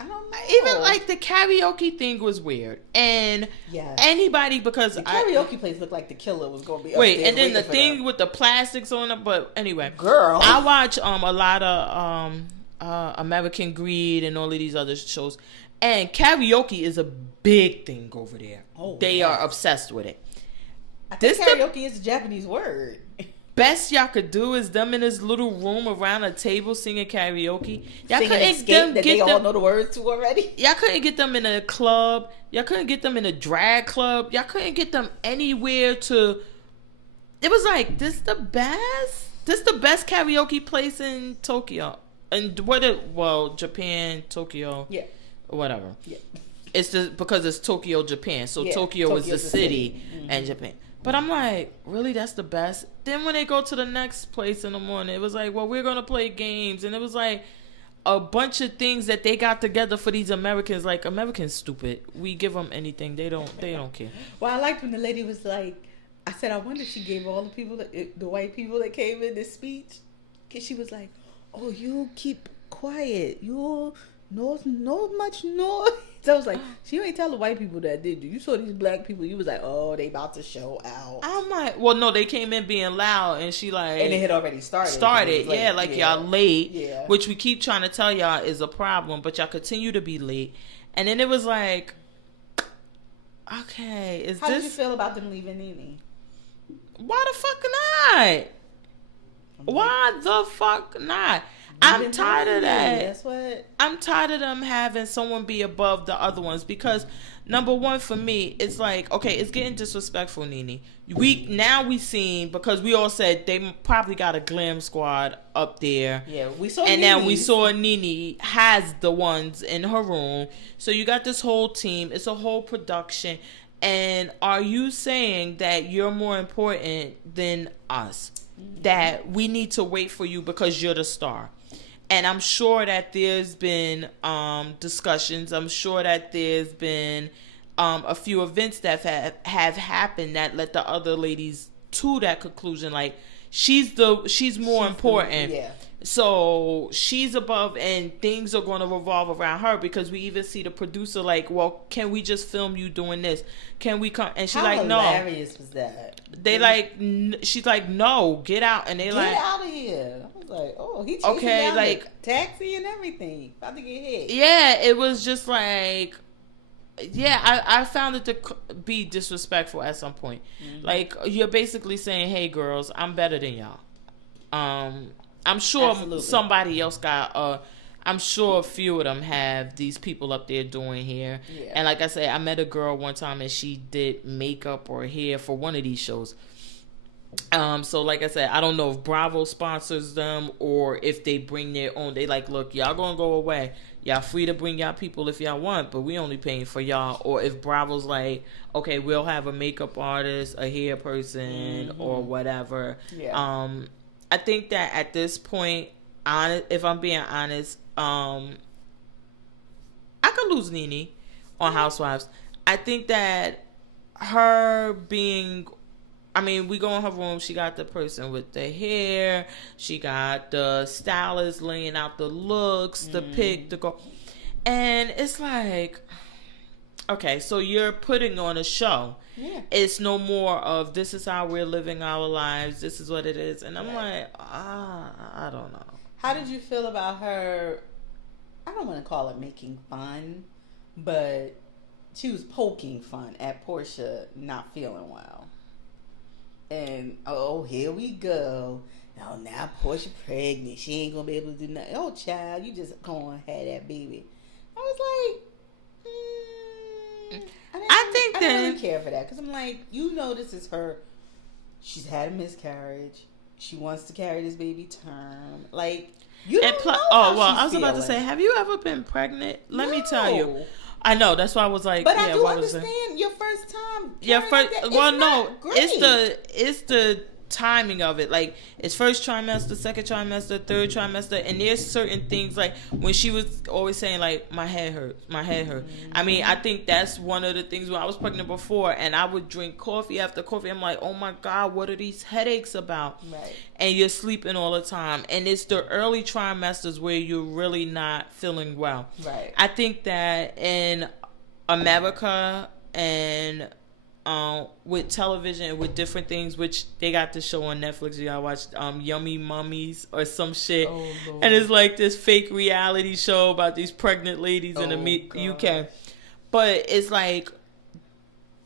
I don't know. Even like the karaoke thing was weird, and anybody, because the karaoke place looked like the killer was going to be and then the thing with the plastics on it. But anyway, girl, I watch a lot of American Greed and all of these other shows, and karaoke is a big thing over there. They are obsessed with it. I think karaoke is a Japanese word. Best y'all could do is them in this little room around a table singing karaoke. Y'all couldn't get them. They all know the words to already. Y'all couldn't get them in a club. Y'all couldn't get them in a drag club. Y'all couldn't get them anywhere to. It was like, this the best karaoke place in Tokyo, and Japan, Tokyo, or whatever. Yeah, it's just because it's Tokyo, Japan. So Tokyo is the city, and Japan. But I'm like, really, that's the best? Then when they go to the next place in the morning, it was like, well, we're going to play games. And it was like a bunch of things that they got together for these Americans. Like, Americans stupid. We give them anything. They don't care. Well, I liked when the lady was like, I said, I wonder if she gave all the people, the white people that came in this speech. Because she was like, oh, you keep quiet. You no much noise. So I was like, she ain't tell the white people that, did you? You saw these black people, you was like, oh, they about to show out. I'm like, well, no, they came in being loud, and she like... And it had already started. Y'all late, which we keep trying to tell y'all is a problem, but y'all continue to be late. And then it was like, okay, How did you feel about them leaving Nene? Why the fuck not? Why the fuck not? I'm tired of that. That's what I'm tired of them having someone be above the other ones, because number one, for me, it's like, okay, it's getting disrespectful, Nene. We seen, because we all said they probably got a glam squad up there. Yeah, we saw. And now we saw Nene has the ones in her room. So you got this whole team. It's a whole production. And are you saying that you're more important than us? That we need to wait for you because you're the star? And I'm sure that there's been discussions. I'm sure that there's been a few events that have happened that led the other ladies to that conclusion. Like, she's more important. So she's above, and things are going to revolve around her, because we even see the producer like, well, can we just film you doing this? Can we come? And she's like, no. How hilarious was that? She's like, no, get out. And they get out of here. I was like, oh, he chasing down the taxi and everything. About to get hit. Yeah, it was just like, yeah, I found it to be disrespectful at some point. Mm-hmm. Like, you're basically saying, hey, girls, I'm better than y'all. I'm sure Absolutely. Somebody else got, I'm sure a few of them have these people up there doing hair. Yeah. And like I said, I met a girl one time and she did makeup or hair for one of these shows. So like I said, I don't know if Bravo sponsors them or if they bring their own. They like, look, y'all gonna go away. Y'all free to bring y'all people if y'all want, but we only paying for y'all. Or if Bravo's like, okay, we'll have a makeup artist, a hair person, mm-hmm. or whatever. Yeah. I think that at this point, if I'm being honest, I could lose Nene on Housewives. I think that her being, I mean, we go in her room, she got the person with the hair, she got the stylist laying out the looks, the pick, the go. And it's like, okay, so you're putting on a show. Yeah. It's no more of this is how we're living our lives, this is what it is. And I'm like, I don't know. How did you feel about her? I don't want to call it making fun, but she was poking fun at Portia not feeling well. And, here we go. Oh, now Portia pregnant. She ain't going to be able to do nothing. Oh, child, you just going to have that baby. I was like, I don't really care for that. Because I'm like, this is her. She's had a miscarriage. She wants to carry this baby term. Like, you don't know I was about to say, have you ever been pregnant? Let me tell you. I know, that's why I was like, but I do understand your first time. It's the timing of it. Like, it's first trimester, second trimester, third trimester, and there's certain things, like when she was always saying like, my head hurts. Mm-hmm. I mean, I think that's one of the things when I was pregnant before, and I would drink coffee after coffee. I'm like, oh my God, what are these headaches about? Right. And you're sleeping all the time, and it's the early trimesters where you're really not feeling well. Right. I think that in America and with television, with different things, which they got this show on Netflix. You gotta watch Yummy Mummies or some shit. Oh, and it's like this fake reality show about these pregnant ladies in the UK. But it's like,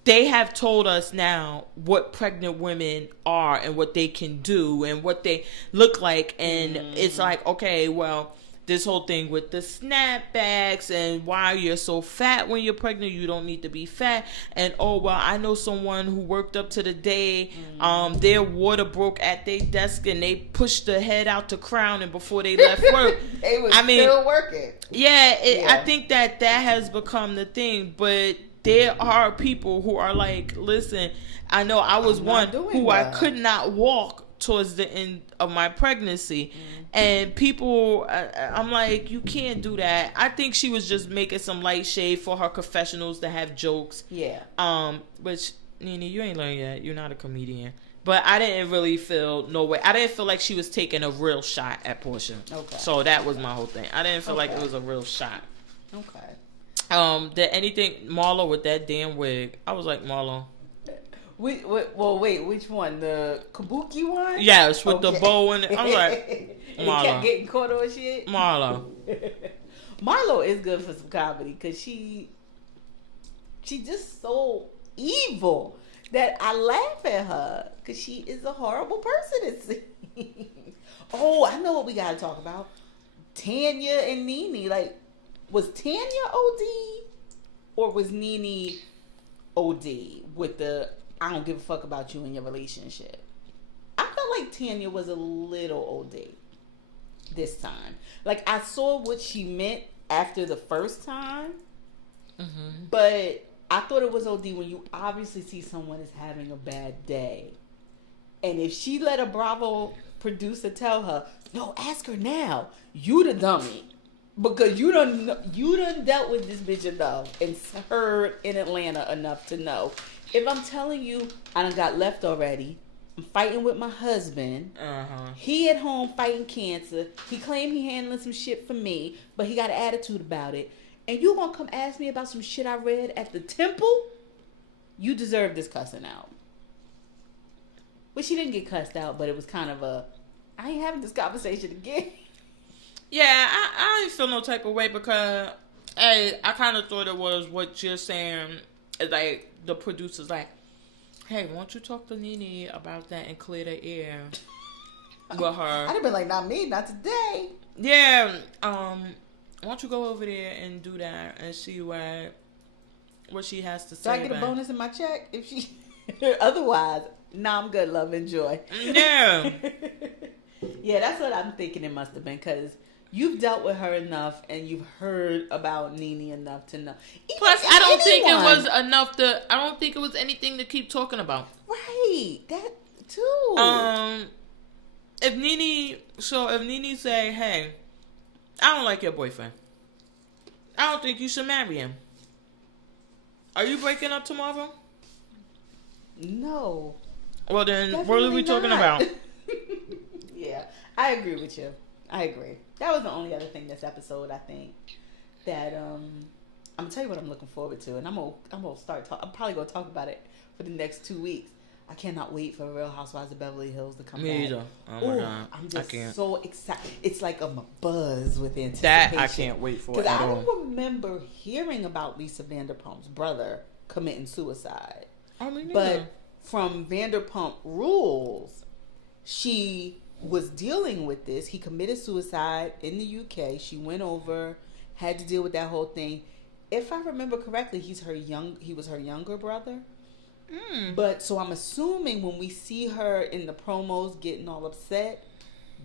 they have told us now what pregnant women are and what they can do and what they look like. And it's like, okay, well, this whole thing with the snapbacks and why you're so fat when you're pregnant, you don't need to be fat. And I know someone who worked up to the day their water broke at their desk and they pushed the head out to crown, and before they left work they was still working. I think that has become the thing. But there are people who are like, listen, I know I was one who I could not walk towards the end of my pregnancy. And people, I'm like, you can't do that. I think she was just making some light shade for her confessionals to have jokes. Yeah. Which, Nene, you ain't learned yet. You're not a comedian. But I didn't really feel I didn't feel like she was taking a real shot at Portia. Okay. So that was my whole thing. I didn't feel like it was a real shot. Okay. Did anything, Marlo with that damn wig? I was like, Marlo. Wait, which one? The Kabuki one? Yes, with the bow and I'm like, Marlo. Kept getting caught on shit. Marlo is good for some comedy because she's just so evil that I laugh at her because she is a horrible person, it seems. Oh, I know what we gotta talk about. Tanya and Nene. Like, was Tanya OD or was Nene OD with the I don't give a fuck about you and your relationship? I felt like Tanya was a little OD this time. Like, I saw what she meant after the first time, but I thought it was OD when you obviously see someone is having a bad day. And if she let a Bravo producer tell her, no, ask her now, you the dummy. Because you done dealt with this bitch enough and heard in Atlanta enough to know. If I'm telling you, I done got left already. I'm fighting with my husband. He at home fighting cancer. He claimed he handling some shit for me, but he got an attitude about it. And you gonna come ask me about some shit I read at the temple? You deserve this cussing out. Well, she didn't get cussed out, but it was kind of I ain't having this conversation again. Yeah, I didn't feel no type of way because Hey, I kind of thought it was what you're saying. Is like the producer's like, hey, why don't you talk to Nene about that and clear the air with her? I'd have been like, not me, not today. Yeah. Why don't you go over there and do that and see what she has to say? Do I get a bonus in my check if she? Otherwise, I'm good. Love, enjoy. Yeah. Yeah, that's what I'm thinking. It must have been because you've dealt with her enough and you've heard about Nene enough to know. Plus, I don't think it was enough to. I don't think it was anything to keep talking about. Right. That too. If Nene say, hey, I don't like your boyfriend. I don't think you should marry him. Are you breaking up tomorrow? No. Well, then, Definitely what are we talking about? Yeah, I agree with you. I agree. That was the only other thing this episode, I think, that I'm gonna tell you what I'm looking forward to, and I'm gonna start talk. I'm probably gonna talk about it for the next 2 weeks. I cannot wait for Real Housewives of Beverly Hills to come back. Me either. Oh my God. I'm just I can't. so excited. It's like I'm a buzz with anticipation. That I can't wait for at all. Because I don't remember hearing about Lisa Vanderpump's brother committing suicide. I mean, But from Vanderpump Rules, she was dealing with this. He committed suicide in the UK. She went over, had to deal with that whole thing. If I remember correctly, he was her younger brother. But so I'm assuming when we see her in the promos getting all upset,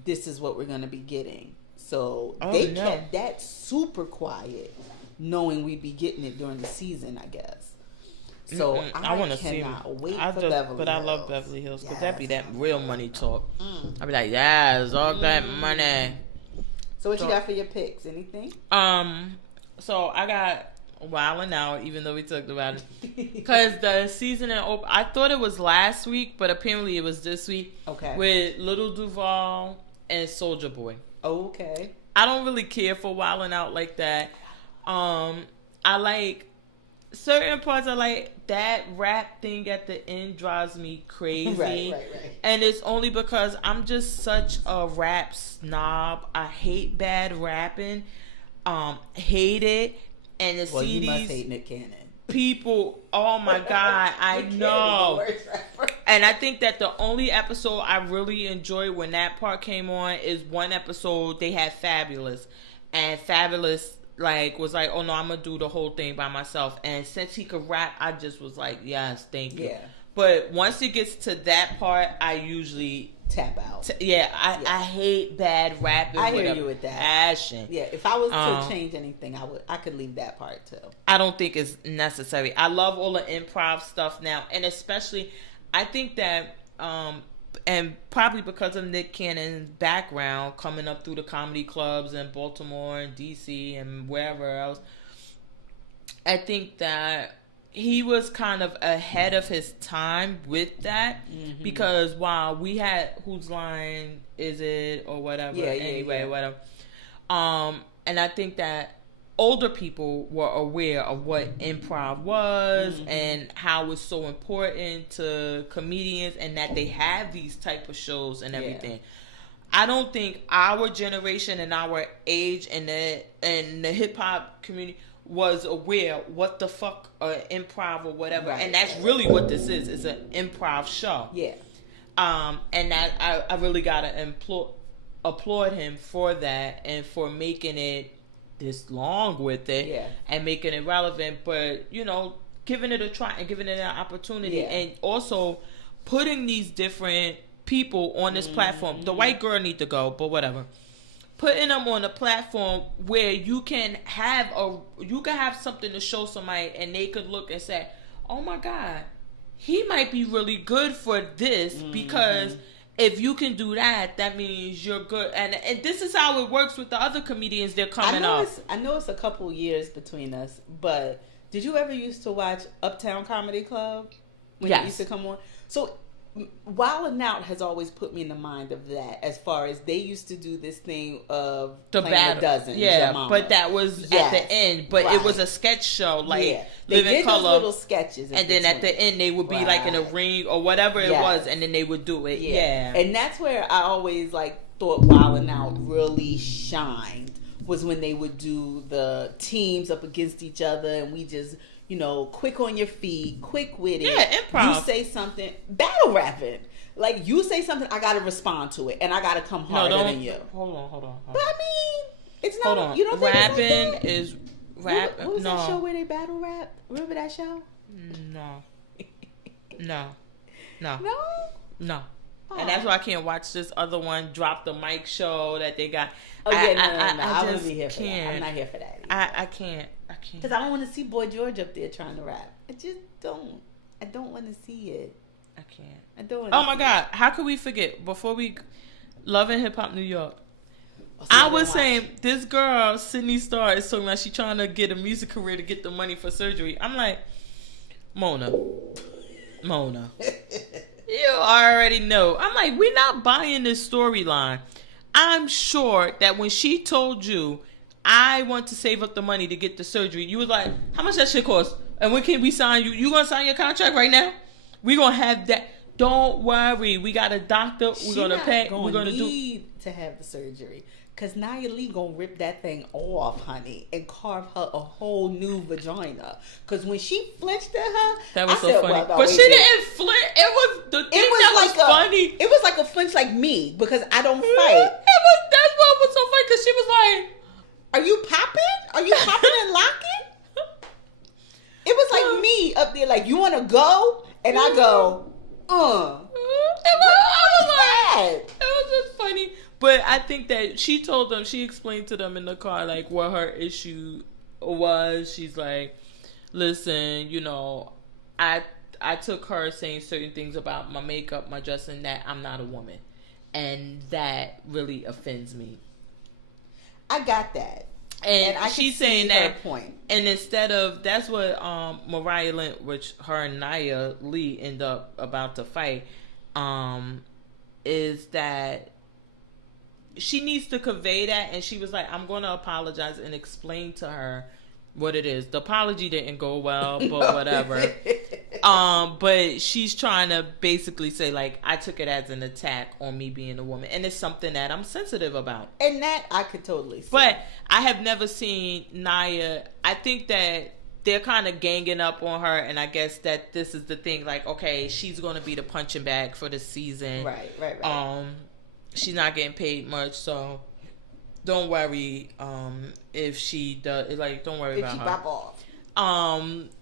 this is what we're going to be getting. So they kept that super quiet, knowing we'd be getting it during the season, I guess. So I want to see. Wait for Beverly Hills. But I love Beverly Hills because that be that real money talk. I be like, yes, all that money. So what you got for your picks? Anything? So I got Wildin' Out, even though we talked about it, because the season I thought it was last week, but apparently it was this week. Okay. With Little Duval and Soulja Boy. Okay. I don't really care for Wildin' Out like that. I like certain parts. I like that rap thing at the end drives me crazy. Right. And it's only because I'm just such a rap snob. I hate bad rapping. Hate it. And to see you these must hate Nick Cannon. People, oh my God, I know. And I think that the only episode I really enjoyed when that part came on is one episode they had Fabulous. And Fabulous was like, oh no, I'm gonna do the whole thing by myself. And since he could rap, I just was like, yes, thank you. Yeah. But once it gets to that part, I usually tap out. I hate bad rapping. I hear you with that passion. Yeah, if I was to change anything, I could leave that part too. I don't think it's necessary. I love all the improv stuff now, and especially, I think that and probably because of Nick Cannon's background coming up through the comedy clubs in Baltimore and DC and wherever else, I think that he was kind of ahead of his time with that, because while we had Whose Line Is It or whatever, whatever. And I think that older people were aware of what improv was and how it was so important to comedians and that they have these type of shows and everything. Yeah. I don't think our generation and our age and the hip hop community was aware what the fuck improv or whatever, and that's really what this is. It's an improv show. Yeah. And that I really gotta applaud him for that and for making it this long with it, and making it relevant. But giving it a try and giving it an opportunity, and also putting these different people on this platform. The white girl need to go, but whatever. Putting them on a platform where you can have something to show somebody, and they could look and say, "Oh my God, he might be really good for this," because if you can do that, that means you're good. And this is how it works with the other comedians. They're coming up. I know it's a couple years between us, but did you ever used to watch Uptown Comedy Club when it used to come on? So Wildin' Out has always put me in the mind of that, as far as they used to do this thing of the playing a dozen. Yeah, but that was at the end. But it was a sketch show, they did Color, those little sketches, and then at the end they would be like in a ring or whatever it was, and then they would do it. Yeah, and that's where I always thought Wildin' Out really shined, was when they would do the teams up against each other, and we just, quick on your feet, quick with it. Yeah, improv. You say something, battle rapping. Like, you say something, I gotta respond to it, and I gotta come harder than you. Hold on. But I mean, it's not. Hold on. You don't think rapping it's like that? is rap. What was no. that show where they battle rap? Remember that show? No. No. Oh. And that's why I can't watch this other one, Drop the Mic show that they got. Oh yeah, no. I wouldn't just be here for can't. that. I'm not here for that. I can't. Because I don't want to see Boy George up there trying to rap. I just don't. I don't want to see it. I can't. I don't. Oh my God! How could we forget? Before we, Love and Hip Hop New York. I was saying this girl Sydney Starr is talking about she trying to get a music career to get the money for surgery. I'm like, Mona, you already know. I'm like, we're not buying this storyline. I'm sure that when she told you, I want to save up the money to get the surgery, you was like, how much that shit cost? And when can we sign you? You gonna sign your contract right now? We gonna have that. Don't worry. We got a doctor. We're gonna pay. We're gonna need to have the surgery. Because Nia Lee gonna rip that thing off, honey, and carve her a whole new vagina. Because when she flinched at her, that was I so said, funny. well, but she didn't flinch. It was the thing that was funny. It was like a flinch like me, because I don't fight. That's what was so funny, because she was like, are you popping? Are you popping and locking? It was like me up there, like, you want to go? And I go, It was just funny. But I think that she told them, she explained to them in the car, like, what her issue was. She's like, listen, I took her saying certain things about my makeup, my dressing, that I'm not a woman. And that really offends me. I got that. And I she's saying that point. And instead of, that's what Mariah Lynn, which her and Nia Lee end up about to fight, is that she needs to convey that. And she was like, I'm going to apologize and explain to her what it is. The apology didn't go well, but whatever. But she's trying to basically say, like, I took it as an attack on me being a woman, and it's something that I'm sensitive about. And that I could totally see. But I have never seen Nia. I think that they're kind of ganging up on her, and I guess that this is the thing. Like, okay, she's going to be the punching bag for the season. Right. She's not getting paid much, so don't worry. If she does, like, don't worry about her. If she pop off.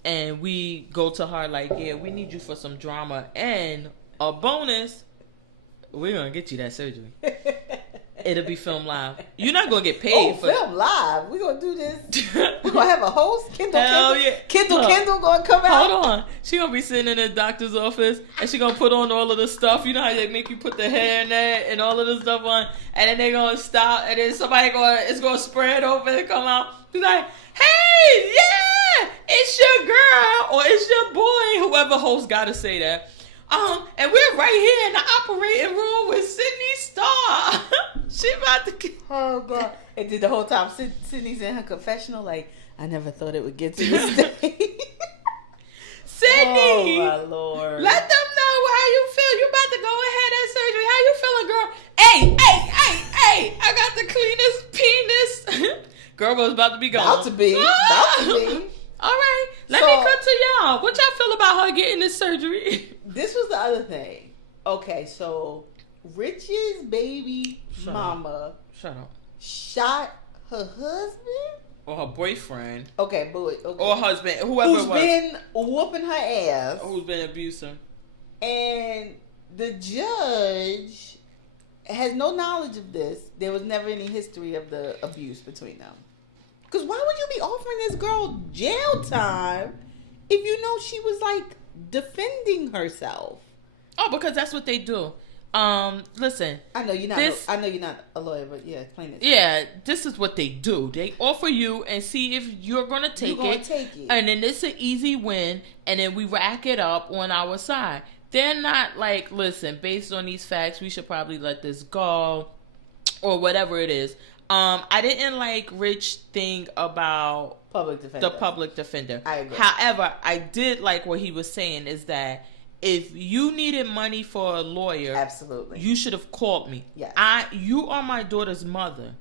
And we go to her like, yeah, we need you for some drama and a bonus. We're gonna get you that surgery. It'll be filmed live. You're not gonna get paid for film live. We're gonna do this. We're gonna have a host. Kendall gonna come out. Hold on. She gonna be sitting in the doctor's office and she gonna put on all of the stuff. You know how they make you put the hair in there and all of the stuff on, and then they're gonna stop, and then somebody it's gonna spread open and come out. She's like, hey, yeah, it's your girl or it's your boy. Whoever host gotta say that. And we're right here in the operating room with Sydney Starr. She about to. Oh God! And did the whole time Sydney's in her confessional, like, I never thought it would get to this day. Sydney, oh my Lord! Let them know how you feel. You about to go ahead and surgery. How you feeling, girl? Hey! I got the cleanest penis. Girl was about to be gone. About to be. All right, let me cut to y'all. What y'all feel about her getting this surgery? This was the other thing. Okay, so Rich's baby mama shot her husband or her boyfriend. Okay. Or husband, whoever who's been whooping her ass, who's been abusing. And the judge has no knowledge of this. There was never any history of the abuse between them. Because why would you be offering this girl jail time if you know she was, like, defending herself? Oh, because that's what they do. Listen. I know you're not a lawyer, but yeah, explain it. Yeah, this is what they do. They offer you and see if you're gonna take it, and then it's an easy win, and then we rack it up on our side. They're not like, listen, based on these facts, we should probably let this go, or whatever it is. I didn't like Rich thing about the public defender. I agree. However, I did like what he was saying is that if you needed money for a lawyer, absolutely, you should have called me. Yes. You are my daughter's mother.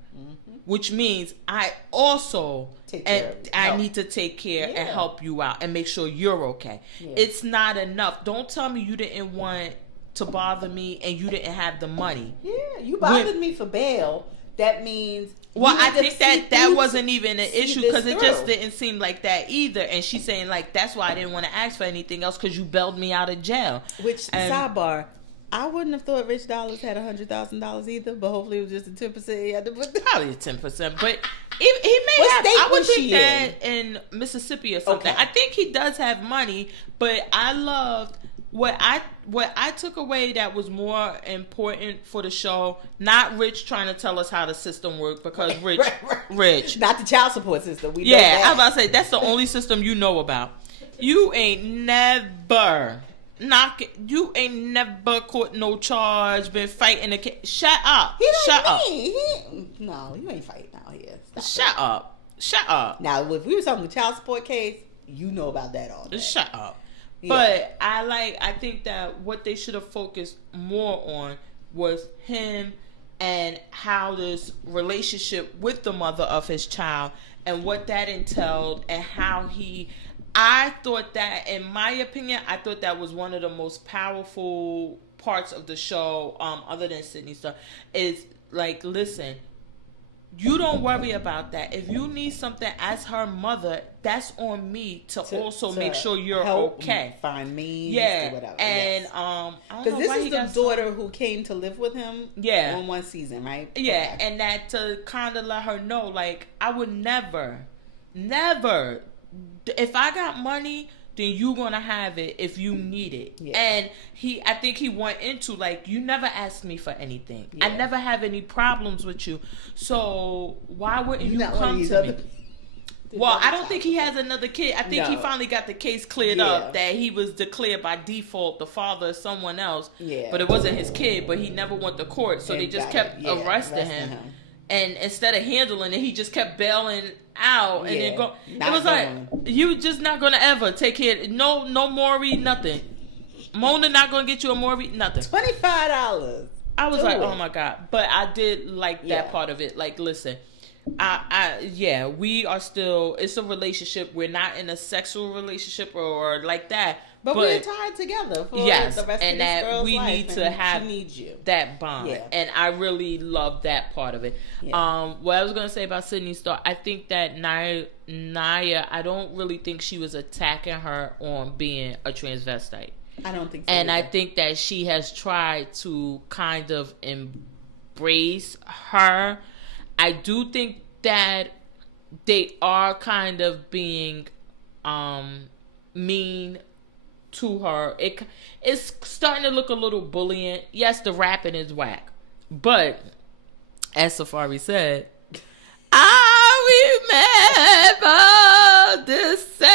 which means I also I need to take care Yeah. and help you out and make sure you're okay. Yeah. It's not enough. Don't tell me you didn't want to bother me and you didn't have the money. Yeah, you bothered me for bail. That means. Well, I think that wasn't even an issue because it just didn't seem like that either. And she's saying like that's why I didn't want to ask for anything else because you bailed me out of jail. Which sidebar, I wouldn't have thought Rich Dollars had $100,000 either, but hopefully it was just a 10%. He had to put probably a 10%, but he may have. I would think that in Mississippi or something. Okay. I think he does have money, but I loved. What I took away that was more important for the show, not Rich trying to tell us how the system worked because Rich, not the child support system. We know that. I was about to say that's the only system you know about. You ain't never caught no charge, been fighting a kid. Shut up. Shut up. No, you ain't fighting out here. Shut up. Now, if we were talking child support case, you know about that all day. Shut up. But I think that what they should have focused more on was him and how this relationship with the mother of his child and what that entailed and how I thought that, in my opinion, I thought that was one of the most powerful parts of the show, other than Sydney's stuff, is like, listen, you don't worry about that. If you need something as her mother, that's on me to also make sure you're okay. Find me. Yeah. Whatever. And because this is the daughter who came to live with him. Yeah. On one season, right? Yeah, okay. And that to kind of let her know, like, I would never. If I got money, then you gonna have it if you need it. Yeah. And I think he went into like, you never asked me for anything. Yeah. I never have any problems with you. So why wouldn't you come to me? Well, I don't think he has another kid. I think he finally got the case cleared up that he was declared by default the father of someone else. Yeah. But it wasn't his kid, but he never went to court. So they just kept arresting him. And instead of handling it, he just kept bailing out and then go. It was like, you just not gonna ever take care. No Maury, nothing. Mona not gonna get you a Maury, nothing. $25. I was like, oh my god. But I did like that part of it. Like, listen, we are still. It's a relationship. We're not in a sexual relationship or like that. But we're tied together for the rest of this girl's we life, need to have that bond. And I really love that part of it. What I was going to say about Sydney's story, I think that Naya, I don't really think she was attacking her on being a transvestite. I don't think so. And I think that she has tried to kind of embrace her. I do think that they are kind of being mean to her. It's starting to look a little bullying. Yes, the rapping is whack, but as Safari said, I remember December.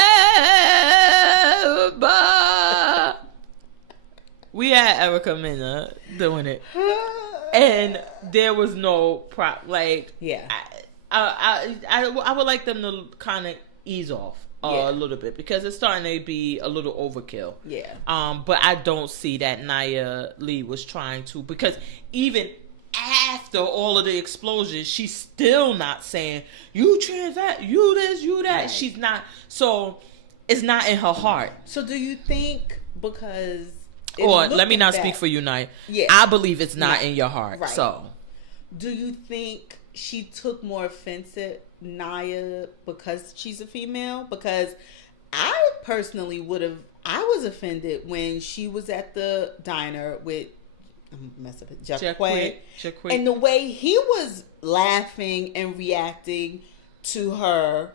We had Erica Mena doing it, and there was no prop. Like, I would like them to kind of ease off a little bit because it's starting to be a little overkill. Yeah. But I don't see that Nia Lee was trying to, because even after all of the explosions, she's still not saying you trans that, you this, you that. Right. She's not. So it's not in her heart. So do you think because? Or let me not speak for you, Nia. Yeah. I believe it's not in your heart. Right. So do you think she took more offense at Nia because she's a female? Because I personally I was offended when she was at the diner with Jaquet, and the way he was laughing and reacting to her,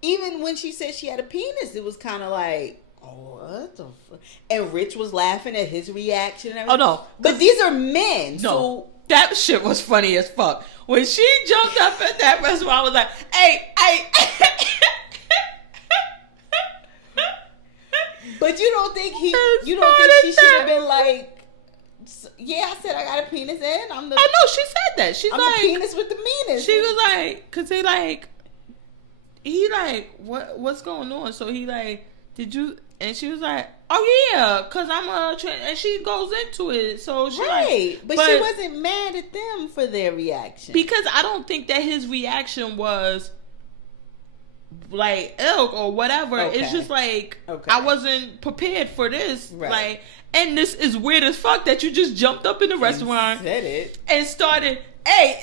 even when she said she had a penis, it was kind of like, oh, what the fuck? And Rich was laughing at his reaction and everything. Oh no, but these are men. No. So that shit was funny as fuck. When she jumped up at that restaurant, I was like, hey. But you don't think she should have been like, yeah, I said I got a penis and I know she said that. She's I'm like, the penis with the meanest. She was like, cause he like, what's going on? So he like, did you And she was like, oh yeah, because I'm a and she goes into it. So she right. like, but she wasn't mad at them for their reaction. Because I don't think that his reaction was like ilk or whatever. Okay. It's just like, I wasn't prepared for this. Right. Like, and this is weird as fuck that you just jumped up in the restaurant, said it, and started, hey,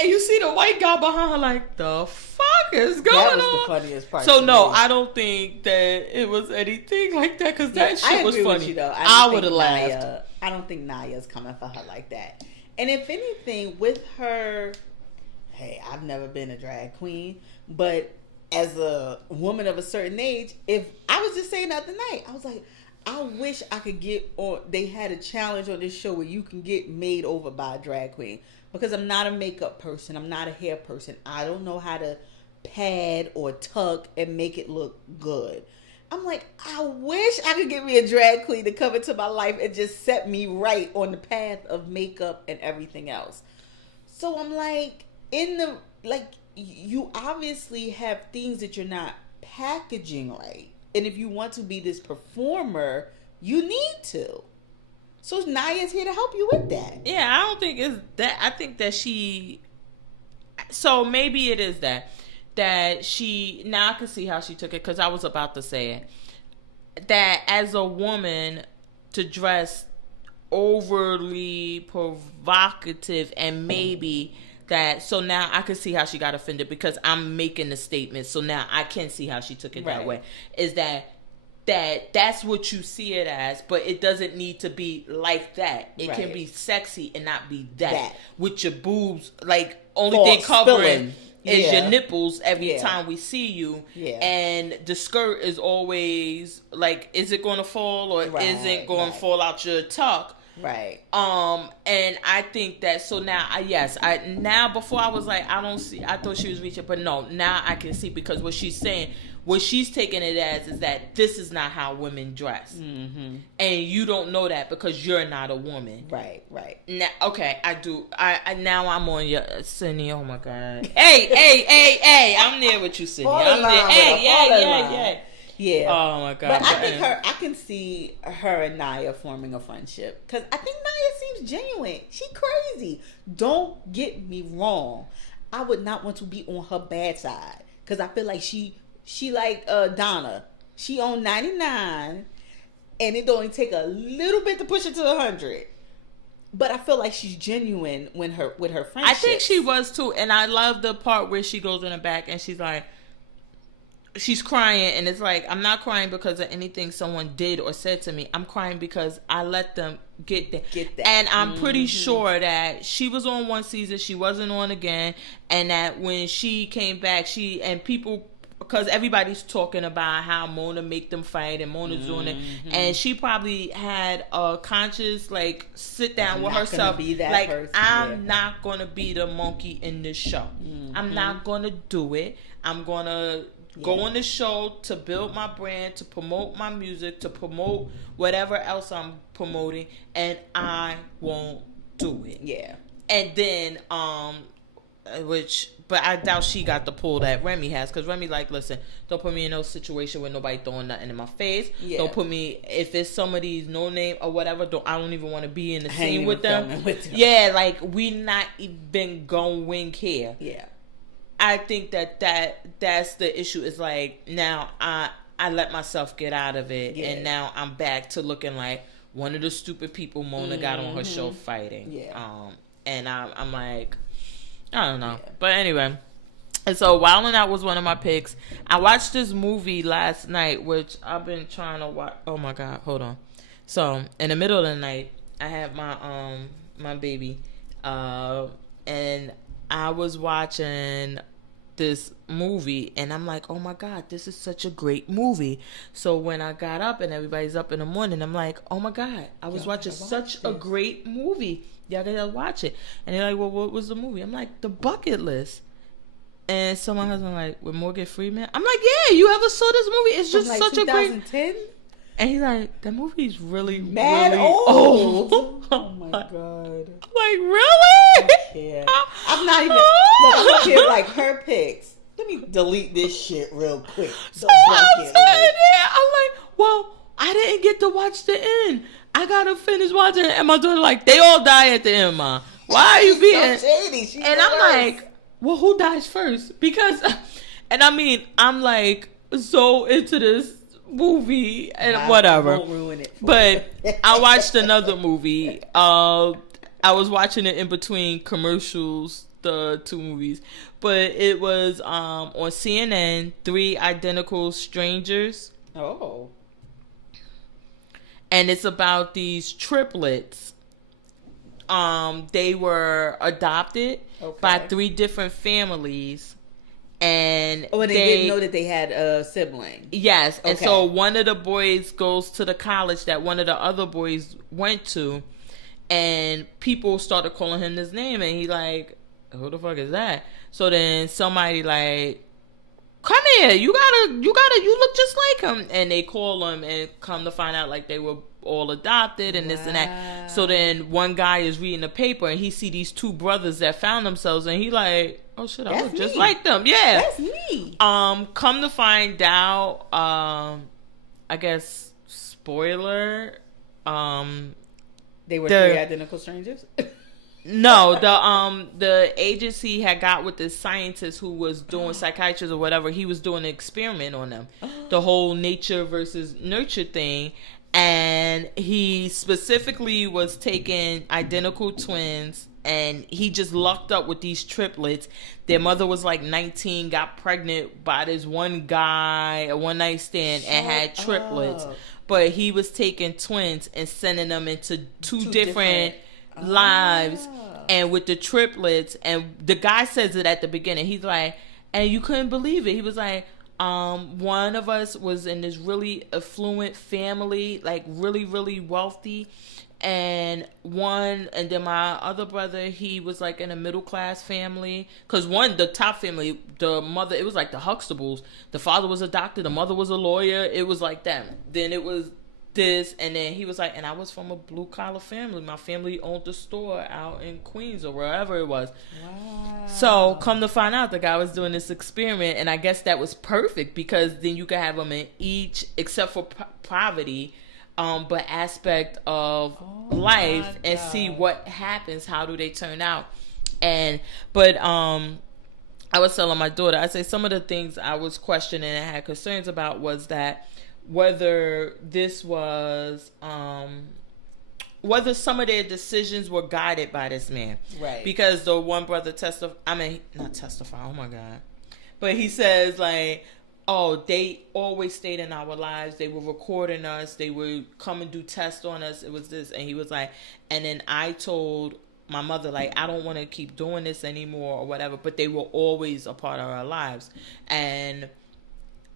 and you see the white guy behind her like, the fuck is going on? That was the funniest part. So no, I don't think that it was anything like that, because that shit was funny. With you, though. I would have laughed. I don't think Naya's coming for her like that. And if anything, with her, hey, I've never been a drag queen, but as a woman of a certain age, if I was just saying that the other night, I was like, I wish I could get on. They had a challenge on this show where you can get made over by a drag queen, because I'm not a makeup person. I'm not a hair person. I don't know how to pad or tuck and make it look good. I'm like, I wish I could get me a drag queen to come into my life and just set me right on the path of makeup and everything else. So I'm like, you obviously have things that you're not packaging right. And if you want to be this performer, you need to. So Naya's here to help you with that. Yeah, I don't think it's that. I think that so maybe it is that she, now I can see how she took it, because I was about to say it, that as a woman to dress overly provocative, and maybe that, so now I can see how she got offended, because I'm making the statement, so now I can see how she took it that way, is that's what you see it as, but it doesn't need to be like that. It can be sexy and not be that. With your boobs, like, only thing covering is your nipples every time we see you. And the skirt is always like, is it going to fall or isn't going to fall out your tuck? Right. And I think that, so now now before I was like, I thought she was reaching, but no, now I can see, because what she's saying, what she's taking it as is that this is not how women dress. Mm-hmm. And you don't know that because you're not a woman. Right. Now, okay, I do. Now I'm on your, Cindy, oh my God. Hey, I'm there with you, Cindy. I'm there. Hey, yeah. Oh my God. But I think I can see her and Naya forming a friendship, because I think Naya seems genuine. She crazy. Don't get me wrong. I would not want to be on her bad side, because I feel like she like Donna. She on 99, and it don't take a little bit to push it to 100. But I feel like she's genuine with her friendship. I think she was too, and I love the part where she goes in the back and she's like, she's crying, and it's like, I'm not crying because of anything someone did or said to me. I'm crying because I let them get that. And I'm pretty sure that she was on one season, she wasn't on again, and that when she came back, because everybody's talking about how Mona make them fight, and Mona's doing it, and she probably had a conscious sit down with herself, I'm not gonna be the monkey in this show. I'm not gonna do it. I'm gonna go on the show to build my brand, to promote my music, to promote whatever else I'm promoting, and I won't do it. Yeah. And then but I doubt she got the pull that Remy has, because Remy listen, don't put me in no situation where nobody throwing nothing in my face. Don't put me, if it's some of these no name or whatever, I don't even want to be in the scene with them. Yeah, we not even going here. Yeah. I think that's the issue, is now I let myself get out of it, and now I'm back to looking like one of the stupid people Mona got on her show fighting. Yeah. And I'm like, I don't know. Yeah. But anyway, and so Wild 'N Out was one of my picks. I watched this movie last night, which I've been trying to watch. Oh my God, hold on. So in the middle of the night, I had my baby, and I was watching this movie, and I'm like, oh my God, this is such a great movie. So when I got up and everybody's up in the morning, I'm like, oh my God, I was watching such a great movie. Y'all gotta watch it. And they're like, well, what was the movie? I'm like, The Bucket List. And so my husband like, with Morgan Freeman? I'm like, yeah, you ever saw this movie? It's just such 2010? A great... 2010? And he's like, that movie's really, mad really old. Oh my God. I'm like, really? Yeah. I'm not even, look, I'm looking her picks. Let me delete this shit real quick. So I'm saying, I'm like, well, I didn't get to watch the end. I gotta finish watching it. And my daughter like, they all die at the end, Ma. Why are you being... so shady. And I'm like, well, who dies first? Because, and I mean, I'm like so into this movie and whatever. Won't ruin it but I watched another movie. I was watching it in between commercials, the two movies. But it was on CNN, Three Identical Strangers. Oh. And it's about these triplets. They were adopted by 3 different families. And they didn't know that they had a sibling. Yes. And so one of the boys goes to the college that one of the other boys went to. And people started calling him his name. And he like, who the fuck is that? So then somebody like, come here, you look just like him. And they call him and come to find out like they were all adopted and this and that. So then one guy is reading the paper and he see these 2 brothers that found themselves and he like, oh shit, I look just like them. Yeah. That's me. Come to find out, I guess, spoiler, they were 3 identical strangers? No, the agency had got with this scientist who was doing psychiatrist or whatever. He was doing an experiment on them, the whole nature versus nurture thing, and he specifically was taking identical twins, and he just lucked up with these triplets. Their mother was like 19, got pregnant by this one guy, a one night stand, and had triplets. But he was taking twins and sending them into two different lives, and with the triplets, and the guy says it at the beginning, he's like, and you couldn't believe it, he was like, one of us was in this really affluent family, like really really wealthy, and then my other brother, he was like in a middle class family, because the top family, the mother, it was like the Huxtables, the father was a doctor, the mother was a lawyer, it was like them. Then it was this, and then he was like, and I was from a blue collar family. My family owned a store out in Queens or wherever it was. Wow. So come to find out, the guy was doing this experiment, and I guess that was perfect, because then you could have them in each, except for poverty, but aspect of life, and see what happens. How do they turn out? But I was telling my daughter, I say some of the things I was questioning and had concerns about was that whether this was whether some of their decisions were guided by this man, right? Because the one brother not testify, oh my god, but he says like, oh, they always stayed in our lives, they were recording us, they would come and do tests on us, it was this. And he was like, and then I told my mother, like, I don't want to keep doing this anymore or whatever, but they were always a part of our lives. And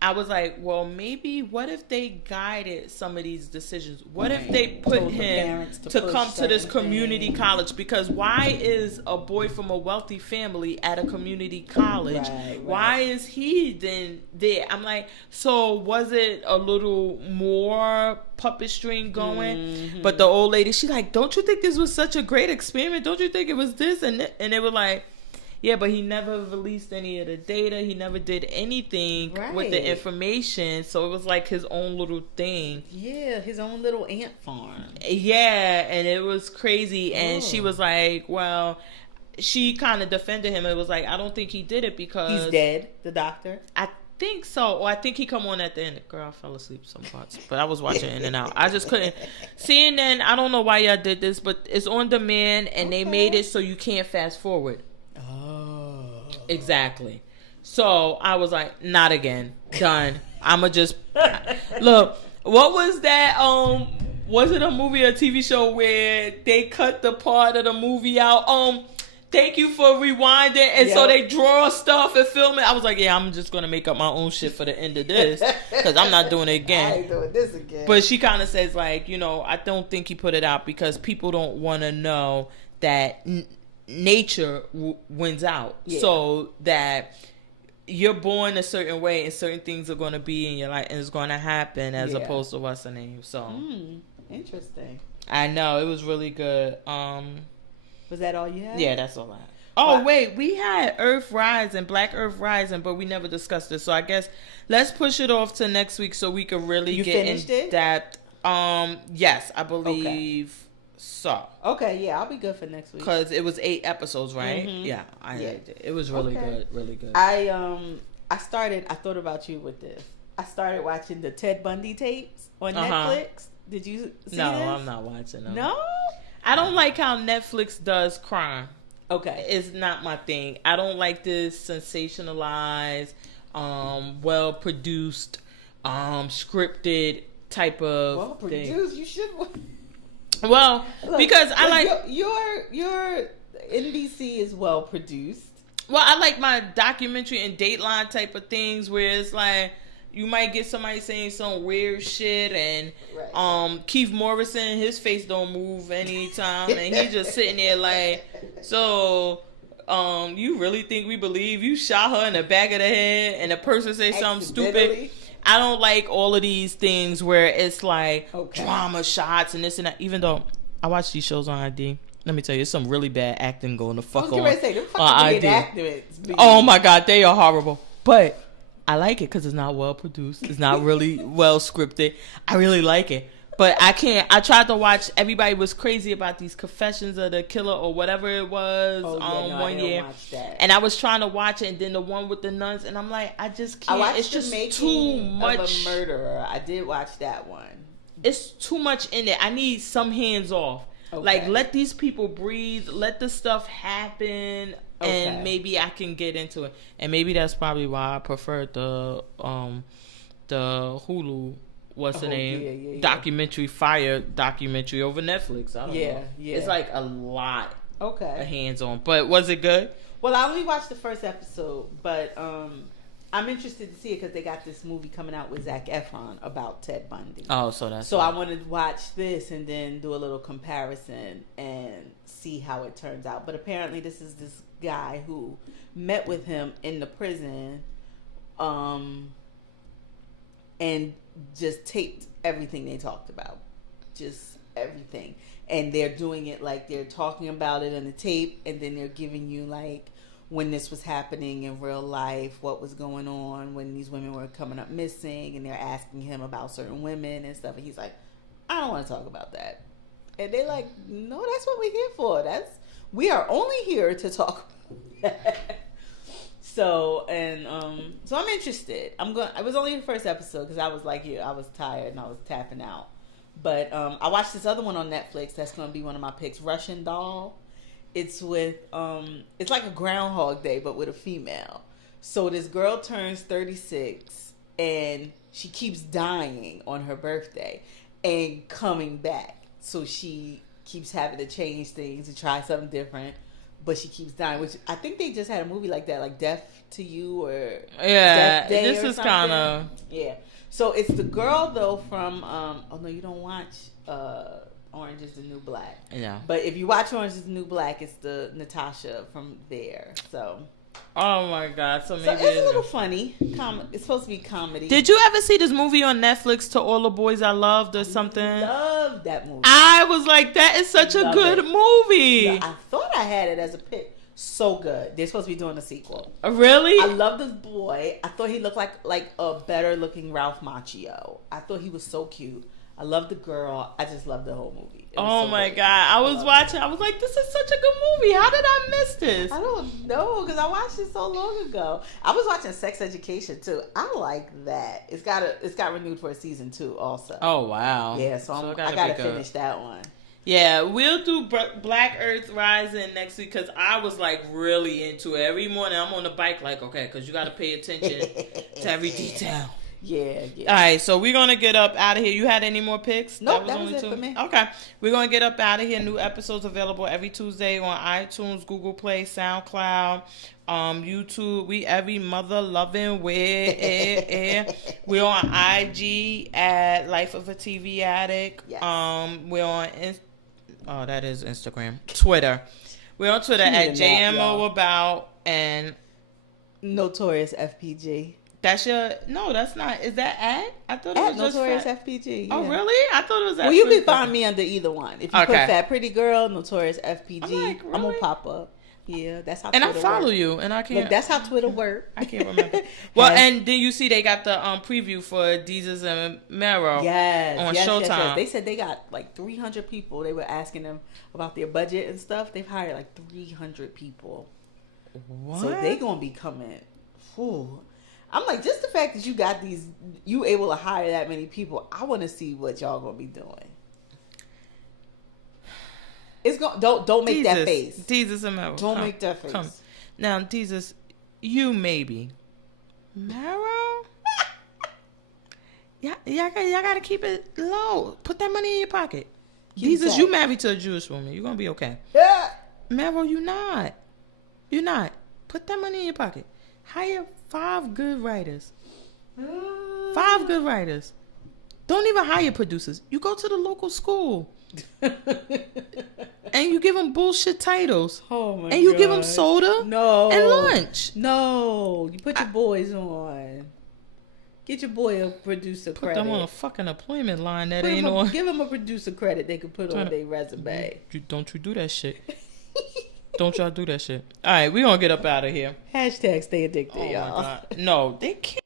I was like, well, maybe what if they guided some of these decisions? What if they put him to come to this community college? Because why is a boy from a wealthy family at a community college? Right. Why is he then there? I'm like, so was it a little more puppet string going? Mm-hmm. But the old lady, she's like, don't you think this was such a great experiment? Don't you think it was this? And they were like, yeah, but he never released any of the data. He never did anything with the information. So it was like his own little thing. Yeah, his own little ant farm. Yeah, and it was crazy. And she was like, well, she kind of defended him. It was like, I don't think he did it because... He's dead, the doctor? I think so. Or I think he come on at the end. Girl, I fell asleep some parts. But I was watching in and out. I just couldn't... CNN, I don't know why y'all did this, but it's on demand. And they made it so you can't fast forward. Exactly. So I was like, not again. Done. I'ma just look. What was that? Was it a movie or TV show where they cut the part of the movie out? Thank you for rewinding, and so they draw stuff and film it. I was like, yeah, I'm just gonna make up my own shit for the end of this because I'm not doing it again. I ain't doing this again. But she kind of says like, I don't think he put it out because people don't want to know that. Nature wins out, so that you're born a certain way and certain things are going to be in your life and it's going to happen as opposed to what's the name. So interesting. I know, it was really good. Was that all you had? Yeah, that's all I had. Oh, But- wait. We had Earth Rising, Black Earth Rising, but we never discussed this. So I guess let's push it off to next week so we can really You get finished in it? depth. Yes, I believe so. Okay, yeah, I'll be good for next week. Because it was 8 episodes, right? Mhm. Yeah, I Yeah. liked it. It was really Okay. good. Really good. I thought about you with this. I started watching the Ted Bundy tapes on Netflix. Did you see No, this? I'm not watching them. No? I don't like how Netflix does crime. Okay. It's not my thing. I don't like this sensationalized, well produced, scripted type of Well thing. produced, you should. Well, Look, because I like your NBC is well produced. well, I like my documentary and Dateline type of things where it's like you might get somebody saying some weird shit and Right. Keith Morrison, his face don't move anytime and he just sitting there like, so you really think we believe you shot her in the back of the head and the person say something stupid? Accidentally. I don't like all of these things where it's like Okay. drama shots and this and that. Even though I watch these shows on ID, let me tell you, it's some really bad acting going the I fuck was on. going to say, them on fucking ID. reenactments. Oh my god, they are horrible. But I like it because it's not well produced. It's not really well scripted. I really like it. But I can't. I tried to watch. Everybody was crazy about these Confessions of the Killer or whatever it was Oh, yeah, no, I one didn't year. watch that. And I was trying to watch it, and then the one with the nuns, and I'm like, I just I can't. watched It's The just Making too much. of a Murderer. I did watch that one. It's too much in it. I need some hands off. Okay. Like, let these people breathe. Let the stuff happen. Okay. And maybe I can get into it. And maybe that's probably why I preferred the Hulu, what's the name? Yeah. Documentary, Fire documentary over Netflix. I don't Yeah, know. yeah. It's like a lot of Okay. hands on. But was it good? Well, I only watched the first episode, but I'm interested to see it because they got this movie coming out with Zac Efron about Ted Bundy. Oh, so that's So why. I wanted to watch this and then do a little comparison and see how it turns out. But apparently this is this guy who met with him in the prison and just taped everything they talked about. Just everything. And they're doing it like they're talking about it on the tape and then they're giving you like when this was happening in real life, what was going on, when these women were coming up missing, and they're asking him about certain women and stuff, and he's like, I don't want to talk about that. And they're like, no, that's what we're here for. We are only here to talk about that. So I'm interested. It was only the first episode because I was like you, I was tired and I was tapping out. But I watched this other one on Netflix that's going to be one of my picks, Russian Doll. It's with it's like a Groundhog Day but with a female. So this girl turns 36 and she keeps dying on her birthday and coming back. So she keeps having to change things and try something different, but she keeps dying. Which I think they just had a movie like that, like Death to You or Yeah, Death Day this or is something. kind of. Yeah. So it's the girl though from oh no, you don't watch Orange is the New Black. Yeah. But if you watch Orange is the New Black, it's the Natasha from there. So Oh my god! So maybe it's a little funny. It's supposed to be comedy. Did you ever see this movie on Netflix, To All the Boys I Loved, or something? Love that movie. I was like, that is such a Love good it. movie. Yeah, I thought I had it as a pick. So good. They're supposed to be doing a sequel. Really? I love this boy. I thought he looked like a better looking Ralph Macchio. I thought he was so cute. I love the girl. I just love the whole movie. It was Oh so my good. god! I was loved watching. I was like, this is such a good movie. How did I miss this? I don't know because I watched it so long ago. I was watching Sex Education too. I like that. It's got renewed for a season 2 also. Oh wow! Yeah, so it I be gotta good. finish that one. Yeah, we'll do Black Earth Rising next week because I was like really into it. Every morning I'm on the bike like, okay, because you got to pay attention to every detail. Yeah. All right, so we're going to get up out of here. You had any more picks? Nope, that was only it 2? for me. Okay, we're going to get up out of here. New episodes available every Tuesday on iTunes, Google Play, SoundCloud, YouTube. We every mother loving where we're on IG at Life of a TV Addict. Yes. We're on that is Instagram, Twitter. We're on Twitter at Keeping that, JMO y'all. About and Notorious FPG. that's your no. That's not. Is that at? I thought it At was just Notorious fat. FPG. Oh yeah. really? I thought it was. At Well, you Free can find Fat. me under either one. If you put Okay. Fat Pretty Girl, Notorious FPG, I'm like, I'm gonna really? pop up. Yeah, that's how. And Twitter I follow work. you, and I can't. Look, that's how Twitter work. I can't remember. Well, and then you see they got the preview for Deezus and Mero. Yes, on yes, Showtime. Yes. They said they got like 300 people. They were asking them about their budget and stuff. They've hired like 300 people. What? So they gonna be coming. Whew. I'm like, just the fact that you got these, you able to hire that many people. I want to see what y'all gonna be doing. It's going don't make that face. Deezus and Mero. Don't make that face. Come. Now, Deezus, you maybe. Mero? y'all gotta keep it low. Put that money in your pocket. Deezus, you married to a Jewish woman. You're gonna be okay. Yeah. Mero, you not. You're not. Put that money in your pocket. Hire 5 good writers. 5 good writers. Don't even hire producers. You go to the local school. And you give them bullshit titles. Oh my god. And you give them soda. No. And lunch. No. You put your boys on. Get your boy a producer credit. Put them on a fucking employment line that ain't on. Give them a producer credit they could put on their resume. Don't you do that shit. Don't y'all do that shit. All right, we gonna get up out of here. Hashtag stay addicted, y'all. My God. No, they can't.